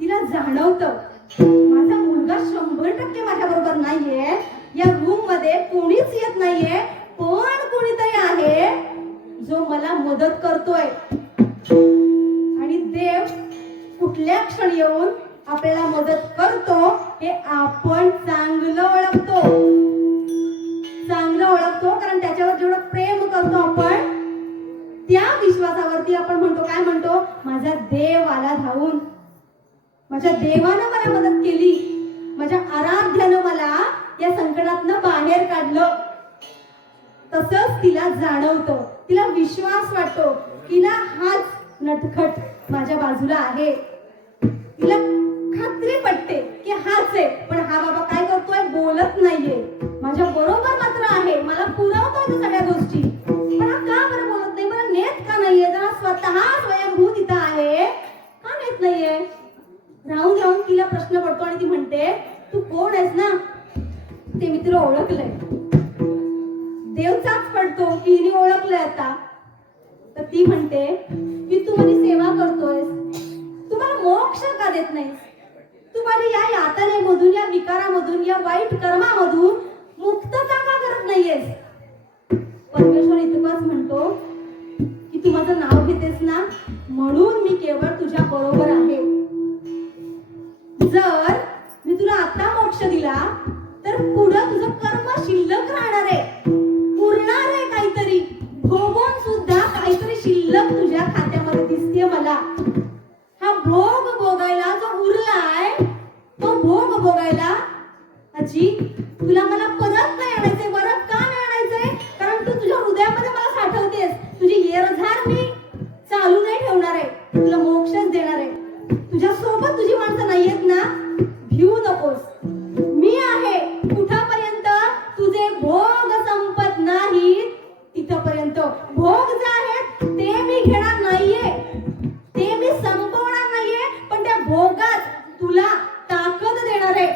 तिला जाणवतं माझा मुलगा 100% माझ्या बरोबर नाहीये, या रूम मध्ये कोणीच येत नाहीये, पण कोणीतरी आहे जो मला मदत करतोय. आणि देव कुठल्या क्षणी येऊन आपल्याला मदत करतो हे आपण चांगलं ओळखतो. कारण त्याच्यावर जेवढं प्रेम करतो आपण, त्या विश्वासावरती आपण म्हणतो, काय म्हणतो? माझा देव आला धावून, माझ्या देवानं मला मदत केली, माझ्या आराध्यानं मला या संकटातनं बाहेर काढलं. तसंच तिला जाणवतं, तिला विश्वास वाटतो की ना हाच नटखट माझ्या बाजूला आहे. तिला खात्री पटते की हाच आहे, पण हा बाबा काय करतोय? बोलत नाहीये, माझ्या बरोबर मात्र आहे, मला पुरवतोय सगळ्या गोष्टी, पण हा का बरं बोलत नाही? मला नेत का नाहीये? जरा स्वतः स्वयंभूत इथं आहे, का नेत नाहीये? राहून राहून तिला प्रश्न पडतो आणि ती म्हणते, तू कोण आहेस ना? ते मी तुला ओळखलंय. देवचाच पडतो की हिने ओळखलंय आता. तर ती म्हणते की तू माझी सेवा करतोयस, तू मला मोक्ष का देत नाहीस? तू तू माझ्या या यातनेमधून, या विकारामधून, या वाईट कर्मामधून मुक्तता का करत नाहीयेस? परमेश्वर इतकंच म्हणतो की तू माझं नाव घेतेस ना, म्हणून मी केवळ तुझ्या बरोबर आहे. जर मी तुला आता मोक्ष दिला तर पुढं तुझं कर्म शिल्लक राहणार आहे, उरणार आहे काहीतरी, भोगून सुद्धा काहीतरी शिल्लक तुझ्या खात्यामध्ये दिसते मला. हा भोग भोगायला जो उरलाय, तो भोग भोगायला आजी तुला मला परत नाही आणायचंय. परत का नाही आणायचंय? कारण तू तुझ्या हृदयामध्ये मला साठवतेस. तुझी येरझार मी चालू नाही ठेवणार आहे, तुला मोक्षच देणार आहे. तुझ्या सोबत तुझी माणसं नाहीयेत ना, भिवू नकोस. मी आहे. कुठपर्यंत तुझे भोग संपत नाहीत तिथपर्यंत. भोग जे आहेत ते मी घेणार नाहीये, ते मी संपवणार नाहीये, पण त्या भोगात तुला ताकद देणार आहे,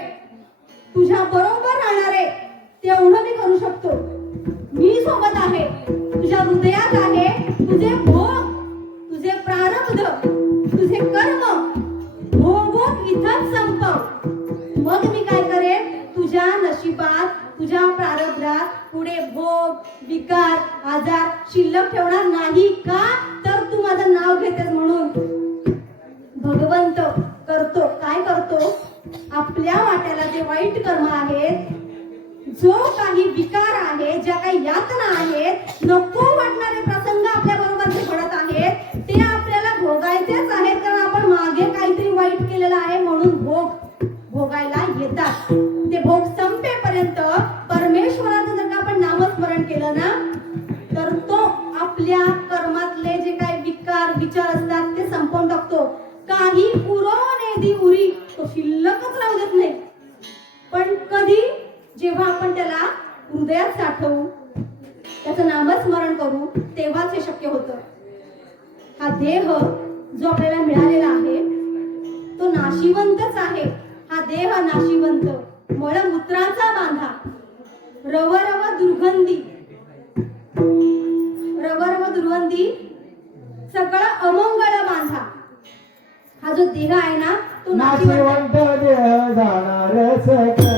तुझ्या बरोबर राहणार आहे. तेवढं मी करू शकतो. मी सोबत आहे, तुझ्या हृदयात आहे. तुझे भोग, तुझे प्रारब्ध, तुझे कर्म भोगून इथंच संपव. मग मी काय करेन? तुझ्या नशिबात, तुझ्या प्रारब्धात पुढे भोग, विकार, आजार शिल्लक ठेवणार नाही. का? तर तू माझं नाव घेतेस म्हणून. भगवंत करतो काय करतो? आपल्या वाट्याला जे वाईट कर्म आहेत, जो काही विकार आहे, ज्या काही यातना आहेत, नको वाटणारे प्रसंग आपल्या बरोबर जे घडत आहेत, ते आपल्याला भोगायचेच आहेत. कारण आपण मागे काहीतरी वाईट केलेलं आहे म्हणून भोगायला येतात. ते भोग संपेपर्यंत परमेश्वराचं जर का आपण नामस्मरण केलं ना, तर तो आपल्या कर्मातले जे काही विकार विचार असतात ते संपवून टाकतो. काही उरवणे उरी तो शिल्लकच राहू देत नाही. पण कधी? जेव्हा आपण त्याला हृदयात साठवू, त्याचं नामस्मरण करू, तेव्हाच हे शक्य होतं. हा देह जो आपल्याला मिळालेला आहे तो नाशिवंतच आहे. हा देह नाशिवंत, मळमूत्राचा बांधा, रवरव दुर्गंधी, रवरव दुर्गंधी, सगळं अमंगळ बांधा. हा जो देह आहे ना तो नाशिवंत देह जाणार सकळ.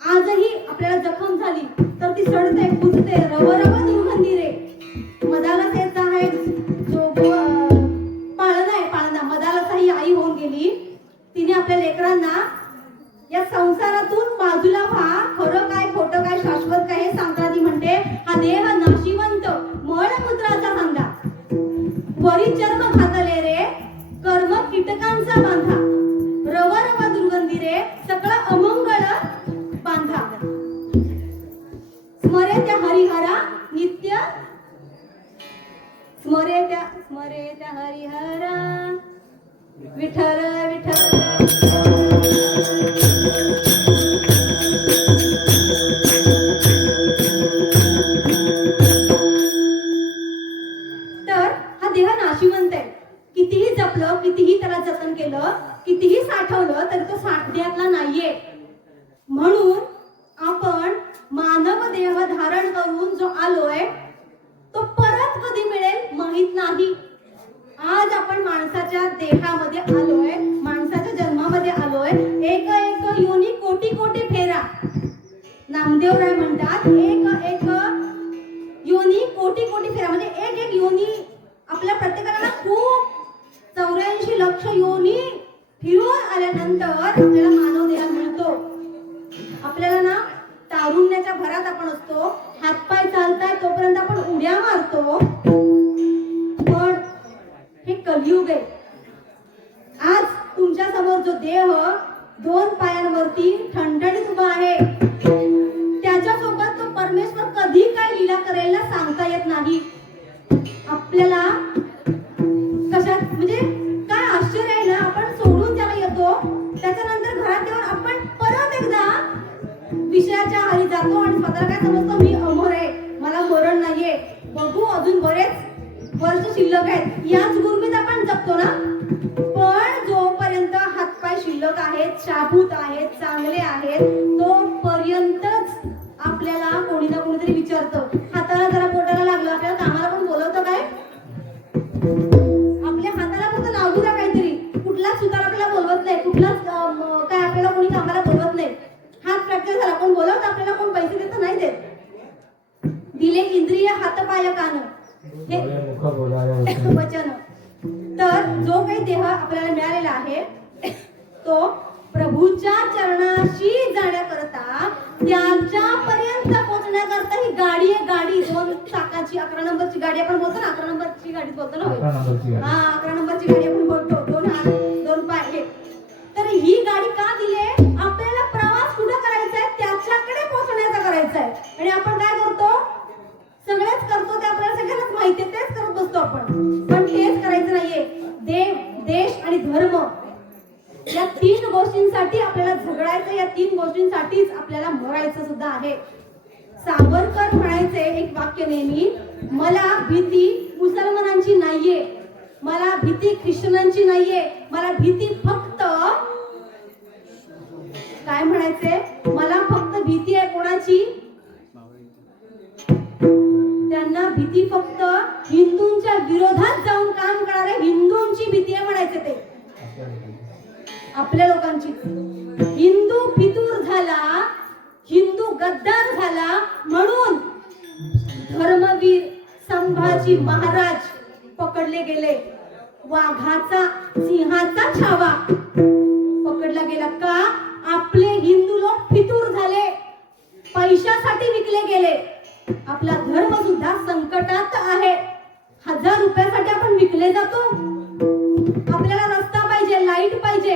आजही आपल्याला जखम झाली तर ती सडते, कुजते, रवरव दुर्गंधी रे. मदालस याचा आहे जो पाळणा आहे, पाळणा मदालस ही आई होऊन गेली. तिने आपल्या लेकरांना या संसारातून बाजूला व्हा, खरं काय खोटं काय शाश्वत काय हे सांगता. ती म्हणते हा देह नाशिवंत, मळमूत्राचा सांगा, वरी चर्म घातले रे, कर्म कीटकांचा बांधा, रवरव दुर्गंधी रे, सगळं अमंगळ बांधा. स्मरे त्या हरिहरा नित्य, स्मरे त्या हरिहरा विठ्ठल विठ्ठल. तर हा देह नाशिवंत आहे. कितीही जपलं, कितीही त्याला जतन केलं, कितीही साठवलं तरी तो साठण्यातला नाहीये. म्हणून आपण मानव देह धारण करून जो आलोय तो परत कधी मिळेल माहित नाही. आज आपण माणसाच्या देहामध्ये आलोय, माणसाच्या जन्मामध्ये आलोय. एक एक योनी कोटी कोटी फेरा. नामदेवराय म्हणतात एक एक योनी कोटी कोटी फेरा, म्हणजे एक एक योनी आपल्या प्रत्येकाला खूप 84 लक्ष योनी फिरून आल्यानंतर आपल्याला मानव देह मिळतो. आपल्याला ना तारुण्याच्या भरात आपण असतो, हातपाय चालताय तोपर्यंत आपण उड्या मारतो. पण हे कलियुग आहे. आज तुमच्या समोर जो देह 2 पायांवरती ठणठणीत उभा आहे, त्याच्यासोबत तो परमेश्वर कधी काय लीला करेल ना सांगता येत नाही. आपल्याला कशात म्हणजे काय आश्चर्य आहे ना, आपण सोडून त्याला येतो, त्याच्यानंतर घरात येऊन आपण परत एकदा विषयाच्या आधी जातो आणि स्वतःला काय समजतो, मी अमर आहे, मला मरण नाहीये, बघू अजून बरेच वर्ष शिल्लक आहेत, याच गुरमीत आपण जगतो ना. पण जोपर्यंत हातपाय शिल्लक आहेत, शाबूत आहेत, चांगले आहेत, तोपर्यंतच आपल्याला कोणी ना कोणीतरी विचारतं. हाताला जरा बोटाला लागलं, आपल्याला कामाला पण बोलवतं काय, आपल्या हाताला फक्त लागू द्या काहीतरी, कुठलाच सुतार आपल्याला बोलवत नाही, कुठलाच काय आपल्याला कोणी कामाला बोलवत नाही. हात फ्रॅक्चर झाला कोण बोलवत, आपल्याला कोण पैसे देत नाही देत. दिले इंद्रिय हात पाय कान हे वचन. तर जो काही देह आपल्याला मिळालेला आहे तो प्रभूच्या चरणाशी जाण्याकरता, त्यांच्यापर्यंत पोहोचण्याकरता ही गाडी आहे. गाडी 2 चाकाची, 11 नंबरची गाडी आपण बोलतो ना, 11 नंबरची गाडी बोलतो ना, 11 नंबरची गाडी आपण बोलतो, 2 हात 2 पाय हे. तर ही गाडी का दिली? आपल्याला प्रवास कुठे करायचा आहे, त्याच्याकडे पोहोचण्याचा करायचा आहे. आणि आपण काय करतो, सगळेच करतो, ते आपल्याला सगळ्यांनाच माहिती आहे, तेच करत बसतो आपण. पण तेच करायचं नाहीये. देव, देश आणि धर्म या 3 गोष्टींसाठी आपल्याला झगडायचं, या 3 गोष्टींसाठीच आपल्याला मरायचं सुद्धा आहे. सावरकर म्हणायचे एक वाक्य नेहमी, मला भीती मुसलमानांची नाहीये, मला भीती ख्रिश्चनांची नाहीये, मला भीती फक्त काय म्हणायचे, मला फक्त भीती आहे कोणाची, त्यांना भीती फक्त हिंदूंच्या विरोधात जाऊन काम करणाऱ्या हिंदूंची भीती आहे म्हणायचे. ते आपल्या लोकांची. हिंदू फितूर झाला, हिंदू गद्दार झाला म्हणून धर्मवीर संभाजी महाराज पकडले गेले. वाघाचा सिंहाचा छावा पकडला गेला का, आपले हिंदू लोक फितूर झाले, पैशासाठी विकले गेले. आपला धर्म सुद्धा संकटात आहे. 1000 रुपयासाठी आपण विकले जातो. आपल्याला रस्ता पाहिजे, लाईट पाहिजे,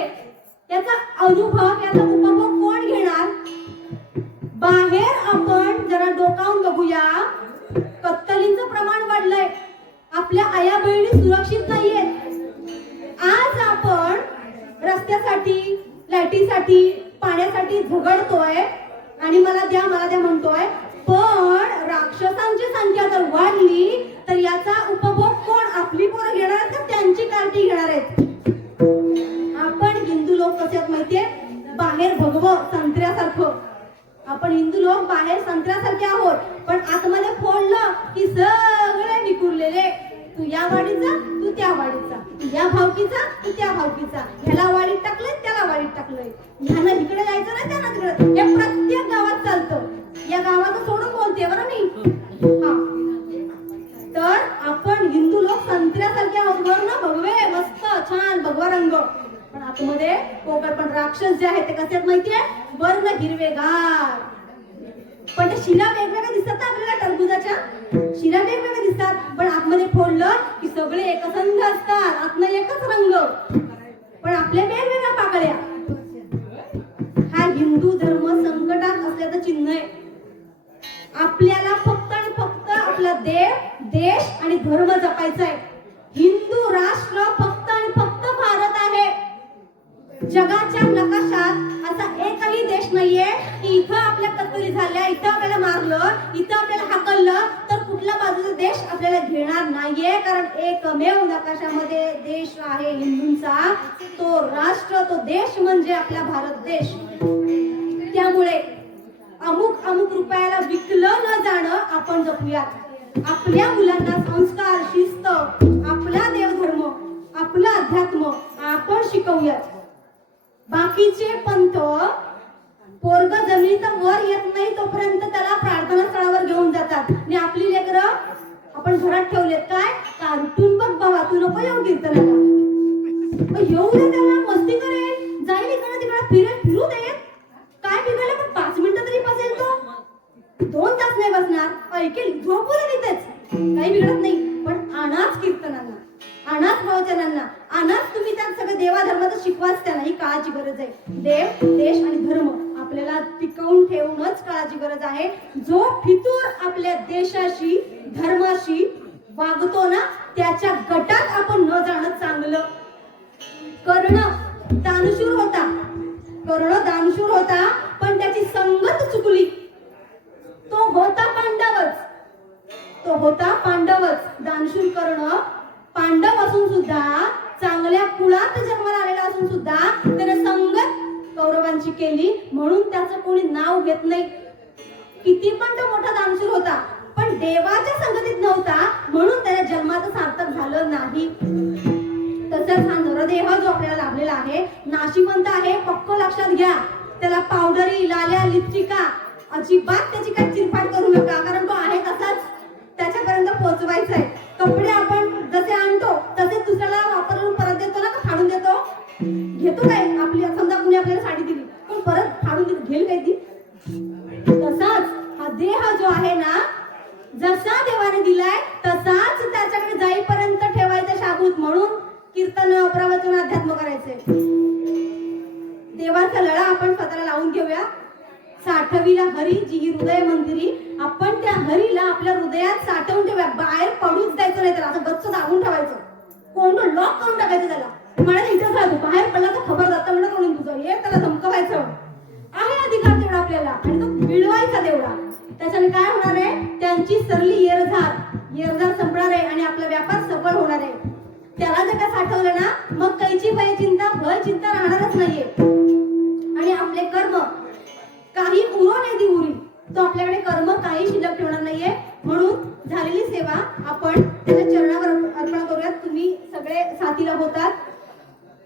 याचा अनुभव, याचा उपभोग कोण घेणार? बाहेर आपण जरा डोकावून बघूया, कत्तलींचं प्रमाण वाढलंय, आपल्या आया बहिणी सुरक्षित नाहीयेत. आज आपण रस्त्यासाठी, लाईटीसाठी, पाण्यासाठी झगडतोय आणि मला द्या म्हणतोय. पण राक्षसांची संख्या जर वाढली तर याचा उपभोग कोण, आपली पोरं घेणार आहेत का त्यांची कार्टी घेणार आहेत? आपण हिंदू लोक कसे आहेत माहितीये, बाहेर भगवं संत्र्यासारखं. आपण हिंदू लोक बाहेर संत्र्यासारखे आहोत, पण आतमध्ये फोडलं की सगळे विखुरलेले. तू या वाडीचा, तू त्या वाडीचा, तू या भावकीचा, तू त्या भावकीचा, ह्याला वाडीत टाकलंय, त्याला वाडीत टाकलंय, ह्यानं इकडे जायचं नाही, त्यानं तिकडे. हे प्रत्येक गावात चालतं. या गावाचं सोडून बोलते बरं मी. हा, तर आपण हिंदू लोक संत्र्यासारखे आहोत. वर ना भगवे मस्त छान भगवा रंग, पण आतमध्ये पोकळ. पण राक्षस जे आहे ते कसे आहेत माहितीये, वर्ण हिरवेगार, पण ते शिरा वेगवेगळ्या दिसतात ना आपल्याला. टरबुजाच्या शिरा वेगवेगळ्या दिसतात, पण आतमध्ये फोडलं की सगळे एकसंध असतात, आतनं एकच रंग, पण आपल्या वेगवेगळ्या पाकळ्या. हा हिंदू धर्म संकटात असल्याचं चिन्ह आहे. आपल्याला फक्त आणि फक्त आपला देव, देश आणि धर्म जपायचा आहे. हिंदू राष्ट्र फक्त आणि फक्त भारत आहे. जगाच्या नकाशात असा एकही देश नाहीये की इथं आपल्या कत्तली झाल्या, इथं आपल्याला मारलं, इथं आपल्याला हाकललं तर कुठला बाजूचा देश आपल्याला घेणार नाहीये. कारण एकमेव नकाशामध्ये देश आहे हिंदूंचा, तो राष्ट्र, तो देश म्हणजे आपला भारत देश. त्यामुळे अमुक रुपयाला विकलं न जाणं आपण जपूयात. आपल्या मुलांना संस्कार, शिस्त, आपला देवधर्म, आपलं अध्यात्म आपण शिकवूया. बाकीचे पंथ पोरग जमिनीचा वर येत नाही तोपर्यंत त्याला प्रार्थना स्थळावर घेऊन जातात आणि आपली लेकरं आपण घरात ठेवलेत. काय कार्टून बघ बाबा, तू नको येऊ कीर्तनाला, येऊ दे त्याला, मस्ती करेल, जाईल इकडे तिकडे फिरेल, फिरू दे, काय बिघडलं, पण 5 मिनिटं तरी बसेल तो, 2 तास नाही बसणार, ऐकेल, झोपू दे तिथेच, काही बिघडत नाही. पण अनाथ कीर्तनांना, अनाथ प्रवचनांना, अनाथ तुम्ही त्यात सगळं देवाधर्माचं शिकवाच त्याला, ही काळाची गरज आहे. देव, देश आणि धर्म आपल्याला टिकवून ठेवणंच काळाची गरज आहे. जो फितूर आपल्या देशाशी, धर्माशी वागतो ना, त्याच्या गटात आपण न जाणं चांगलं. कर्ण दानशूर होता, कर्ण दानशूर होता, पण त्याची संगत चुकली. तो होता पांडवच, तो होता पांडवच. दानशूर कर्ण पांडव असून सुद्धा, चांगल्या कुळात जन्माला आलेला असून सुद्धा त्याने संगत कौरवांची केली, म्हणून त्याचं कोणी नाव घेत नाही. किती पण तो मोठा दानशूर होता, पण देवाच्या संगतीत नव्हता, म्हणून त्याच्या जन्माचं सार्थक झालं नाही. तसंच हा नरदेह जो आपल्याला लाभलेला आहे, नाशिवंत आहे, पक्क लक्षात घ्या. त्याला पावडरी, लाल्या, लिपस्टिका अजिबात त्याची काही चिरफाड करू नका, कारण तो आहे तसाच त्याच्यापर्यंत पोहोचवायचा आहे. कपडे आपण जसे आणतो तसेच दुसऱ्याला वापरून परत देतो ना, का फाडून देतो, घेतो काय, आपली समजा कुणी आपल्याला साडी दिली पण परत फाडून देतो, घेईल काय ती. तसाच हा देह जो आहे ना, जसा देवाने दिलाय तसाच त्याच्याकडे जाईपर्यंत ठेवायचा शाबूत. म्हणून कीर्तन, प्रवचन, अध्यात्म करायचे. देवाचा लळा आपण स्वतःला लावून घेऊया. साठवीला हरी जी ही हृदय मंदिरी, आपण त्या हरीला आपल्या हृदयात साठवून ठेवूया. बाहेर पडूच द्यायचं नाही त्याला, असं गच्च दाबून ठेवायचं, कोण लॉक करून टाकायचं त्याला. मला इथं राहतो, बाहेर पडला तर खबर जातं म्हणून कोणी तुझं हे, त्याला धमकवायचं आहे. अधिकार तेवढा आपल्याला, आणि तो मिळवायचा तेवढा. त्याच्याने काय होणार आहे, त्यांची सरली येरझार संपणार आहे आणि आपला व्यापार सफळ होणार आहे. त्याला जर का साठवलं ना, मग कैची भय चिंता राहणारच नाहीये. आणि आपले कर्म काही उरो नेदी उरी, तो आपल्याकडे कर्म काही शिल्लक ठेवणार नाहीये. म्हणून झालेली सेवा आपण त्याच्या चरणावर अर्पण करूयात. तुम्ही सगळे साथीला होतात,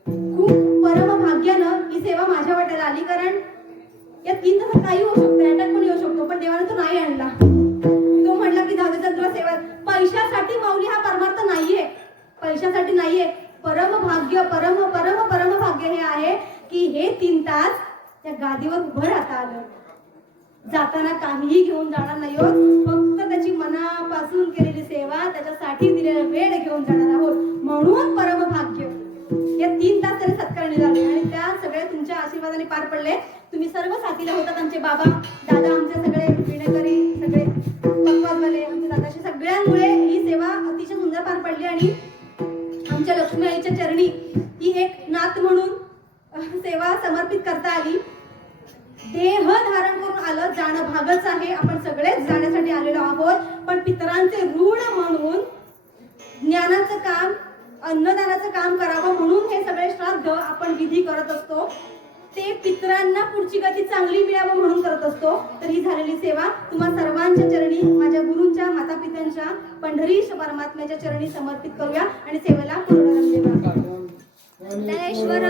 खूप परम भाग्यानं ही सेवा माझ्या वाट्याला आली, कारण या 3 तासात काही होऊ शकतं, अटॅक पण येऊ शकतो, पण देवाने तो नाही आणला. तो म्हटला की जाऊ दे तुला सेवा. पैशासाठी माऊली हा परमार्थ नाहीये, पैशासाठी नाहीये. परम भाग्य, परम परम परम भाग्य हे आहे की हे 3 तास त्या गादीवर उभं राहता आलं. जाताना काहीही घेऊन जाणार नाही आहोत, फक्त त्याची मनापासून केलेली सेवा, त्याच्यासाठी दिलेला वेळ घेऊन जाणार आहोत. म्हणून परम भाग्य या 3 तास त्याने सत्कारणी झाले आणि त्या सगळे तुमच्या आशीर्वादाने पार पडले. तुम्ही सर्व साथीला होतात, आमचे बाबा, दादा, आमचे सगळे विणकरी, सगळे पक्वाजवाले, आमचे दादाशी सगळ्यांमुळे ही सेवा अतिशय सुंदर पार पडली. आणि आमच्या लक्ष्मी आईच्या चरणी ही एक नात म्हणून सेवा समर्पित करता आली. देह धारण करून आलं, जाणं भागच आहे, आपण सगळेच जाण्यासाठी आलेलो आहोत. पण पितरांचे ऋण म्हणून ज्ञानाचं काम, अन्नदानाचं काम करावं म्हणून हे सगळे श्राद्ध आपण विधी करत असतो. ते पितरांना पुढची गती चांगली मिळावं म्हणून करत असतो. तर ही झालेली सेवा तुम्हा सर्वांच्या चरणी, माझ्या गुरूंच्या, माता पित्यांच्या, पंढरीश परमात्म्याच्या चरणी समर्पित करूया आणि सेवेला पूर्ण देवा. ज्ञानेश्वर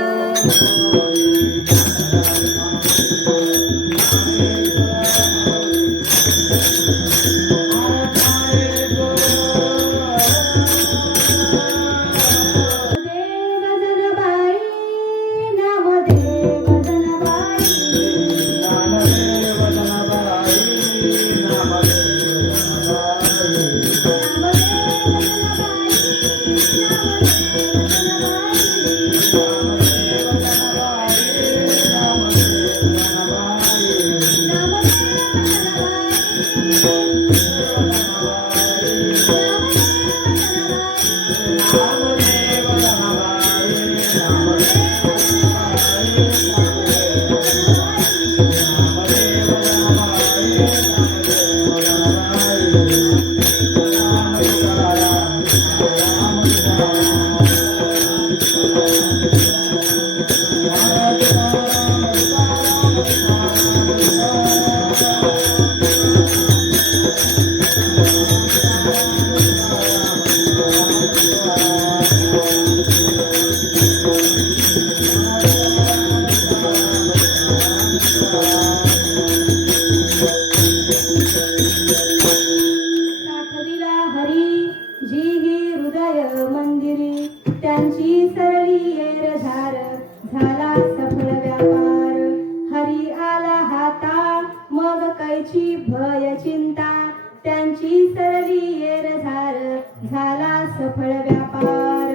माय मंदिरी त्यांची सरली येरझार झाला सफळ व्यापार हरी आला हाता मग कैची भय चिंता त्यांची सरली येरझार झाला सफळ व्यापार